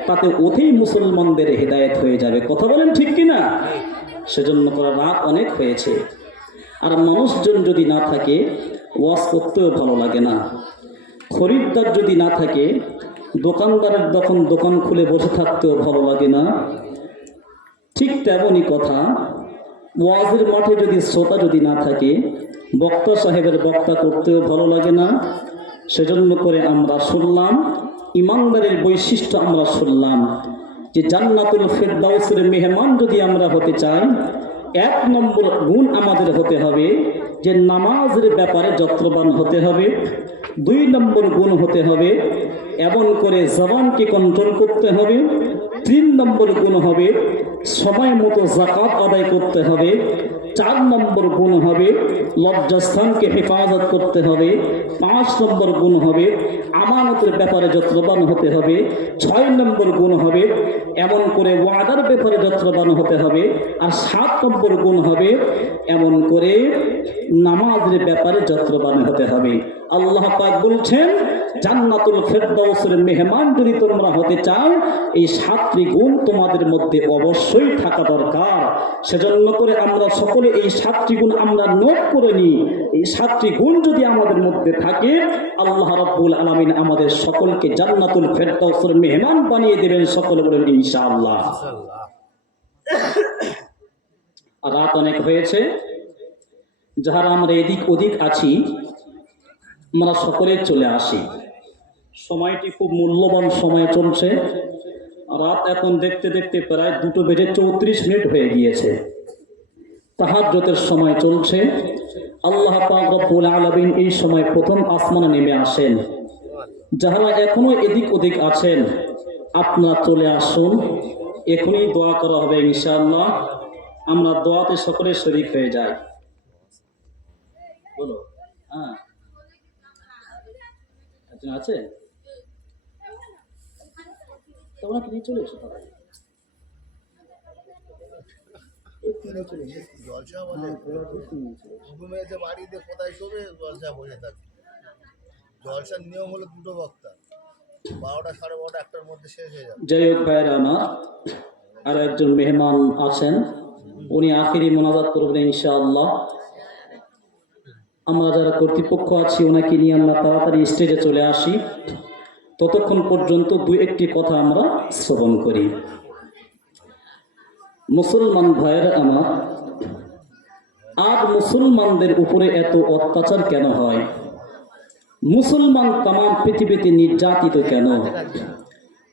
তাতে ওতেই মুসলমানদের হেদায়েত হয়ে যাবে। কথা বলেন ঠিক কিনা? সেজন্য করে রাত অনেক হয়েছে। আর মানুষজন যদি না থাকে ওয়াজ করতেও ভালো লাগে না। খরিদ্দার যদি না থাকে দোকানদারের দোকান খুলে বসে থাকতেও ভালো লাগে না। ঠিক তেমনই কথা, ওয়াজের মাঠে যদি শ্রোতা যদি না থাকে বক্তা সাহেবের বক্তা করতেও ভালো লাগে না। সেজন্য করে আমরা শুনলাম, ইমানদারের বৈশিষ্ট্য আমরা শুনলাম যে জান্নাতুল ফেরদাউসের মেহমান যদি আমরা হতে চাই, 1 নম্বর গুণ আমাদের হতে হবে যে নামাজের ব্যাপারে যত্নবান হতে হবে। 2 নম্বর গুণ হতে হবে এমন করে জবানকে কন্ট্রোল করতে হবে। 3 নম্বর গুণ হবে সময় মতো যাকাত আদায় করতে হবে। 4 নম্বর গুণ হবে লজ্জাস্থানকে হেফাজত করতে হবে। 5 নম্বর গুণ হবে আমানতের ব্যাপারে যত্নবান হতে হবে। 6 নম্বর গুণ হবে এমন করে ওয়াদার ব্যাপারে যত্নবান হতে হবে। আর 7 নম্বর গুণ হবে এমন করে নামাজের ব্যাপারে যত্নবান হতে হবে। আল্লাহ পাক বলছেন, জান্নাতুল ফেরদাউসের মেহমান যদি তোমরা হতে চাও, এই 7টি গুণ তোমাদের মধ্যে অবশ্যই থাকা দরকার। সেজন্য করে আমরা সকলে এই 7টি গুণ আমরা নোট করে নিই। এই 7টি গুণ যদি আমাদের মধ্যে থাকে, আল্লাহ রাব্বুল আলামিন আমাদের সকলকে জান্নাতুল ফেরদাউসের মেহমান বানিয়ে দেবেন। সকলে বলেন ইনশাআল্লাহ। রাত অনেক হয়েছে, যারা আমরা এদিক ওদিক আছি আমরা সকলে চলে আসি। সময়টি খুব মূল্যবান সময় চলছে। রাত এখন দেখতে দেখতে প্রায় 2:34 হয়ে গিয়েছে। তাহাজ্জুদের সময় চলছে। আল্লাহ পাক রব্বুল আলামিন এই সময় প্রথম আসমানে নেমে আসেন। যারা এখনো এদিক ওদিক আছেন আপনারা চলে আসুন, এখনই দোয়া করা হবে ইনশাআল্লাহ। আমরা দোয়াতে সকলে শরীক হয়ে যাই। বলো, হ্যাঁ আছে তোমরা কি চলে এসো? জলসা বলে হুকুমে যে বাড়িতে কোথায় শোবে জলসা বসে থাকে। জলসার নিয়ম হলো 2টো বক্তা, 12টা 12:30 1টার মধ্যে শেষ হয়ে যাবে। যাই হোক ভাইয়েরা আমার, আর একজন মেহমান আছেন, উনি আখিরি মোনাজাত করবেন ইনশাআল্লাহ। আমরা যারা কর্তৃপক্ষ আছি ওনাকে নিয়ে আমরা তাড়াতাড়ি স্টেজে চলে আসি, ততক্ষণ পর্যন্ত দুই একটি কথা আমরা শ্রবণ করি। মুসলমান ভাইয়েরা আমার, আজ মুসলমানদের উপরে এত অত্যাচার কেন হয়? মুসলমান তাম পৃথিবীতে নির্যাতিত কেন?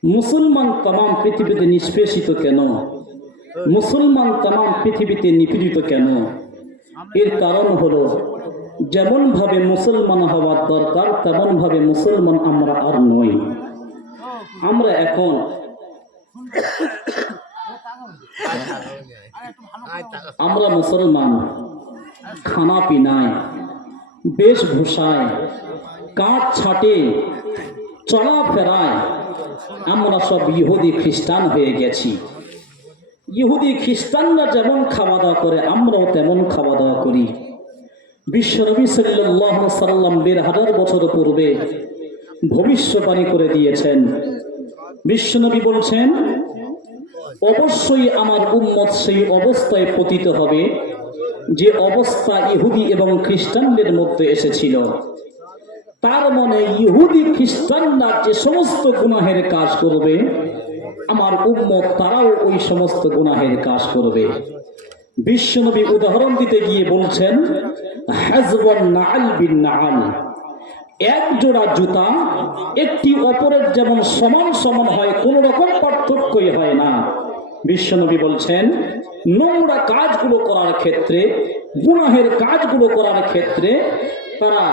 মুসলমান তাম পৃথিবীতে নিষ্পেষিত কেন? মুসলমান তাম পৃথিবীতে নিপীড়িত কেন? এর কারণ হলো যেমন ভাবে মুসলমান হওয়ার দরকার তেমন ভাবে মুসলমান আমরা আর নই। আমরা এখন আমরা মুসলমান খানা পিনায়, বেশভূষায়, কাঠ ছাটে, চলাফেরায় আমরা সব ইহুদি খ্রিস্টান হয়ে গেছি। ইহুদি খ্রিস্টানরা যেমন খাওয়া দাওয়া করে আমরাও তেমন খাওয়া দাওয়া করি। বিশ্বনবী সাল্লাল্লাহু আলাইহি সাল্লাম ১৫০০ বছর পূর্বে ভবিষ্যবাণী করে দিয়েছেন। বিশ্বনবী বলছেন, অবশ্যই আমার উম্মত সেই অবস্থায় পতিত হবে যে অবস্থা ইহুদি এবং খ্রিস্টানদের মধ্যে এসেছিল। তার মানে ইহুদি খ্রিস্টানরা যে সমস্ত গুনাহের কাজ করবে আমার উম্মত তারাও ওই সমস্ত গুনাহের কাজ করবে। বিশ্বনবী উদাহরণ দিতে গিয়ে বলছেন, হাজবুন নাআল বিন নাআল, এক জোড়া জুতা একটি অপরের যেমন সমান সমান হয়, কোন রকম পার্থক্যই হয় না। বিশ্বনবী বলছেন, নোংরা কাজগুলো করার ক্ষেত্রে, গুনাহের কাজগুলো করার ক্ষেত্রে তারা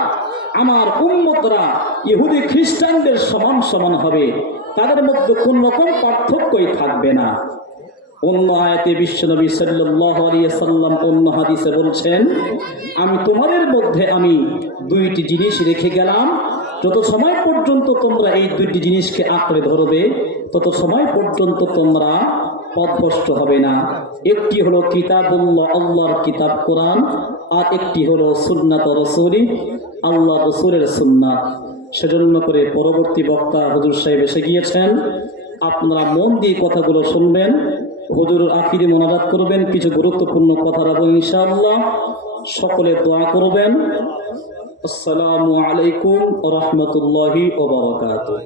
আমার উম্মতরা ইহুদি খ্রিস্টানদের সমান সমান হবে, তাদের মধ্যে কোন রকম পার্থক্যই থাকবে না। অন্য আয়াতে বিশ্বনবী সাল্লাল্লাহু আলাইহি সাল্লাম অন্য হাদিসে বলছেন, আমি তোমাদের মধ্যে আমি দুইটি জিনিস রেখে গেলাম, যত সময় পর্যন্ত তোমরা এই দুইটি জিনিসকে আঁকড়ে ধরবে তত সময় পর্যন্ত তোমরা পথভ্রষ্ট হবে না। একটি হলো কিতাবুল্লাহ, আল্লাহর কিতাব কোরআন, আর একটি হলো সুন্নাত রাসূলি, আল্লাহ রাসূলের সুন্নাত। সেজন্য করে পরবর্তী বক্তা হুজুর সাহেব এসে গিয়েছেন, আপনারা মন দিয়ে কথাগুলো শুনবেন, হুজুর আখিরে মোনাজাত করবেন, কিছু গুরুত্বপূর্ণ কথা রাখবো ইনশাআল্লাহ। সকলে দোয়া করবেন। আসসালামু আলাইকুম ওয়া রাহমাতুল্লাহি ওয়া বারাকাতুহু।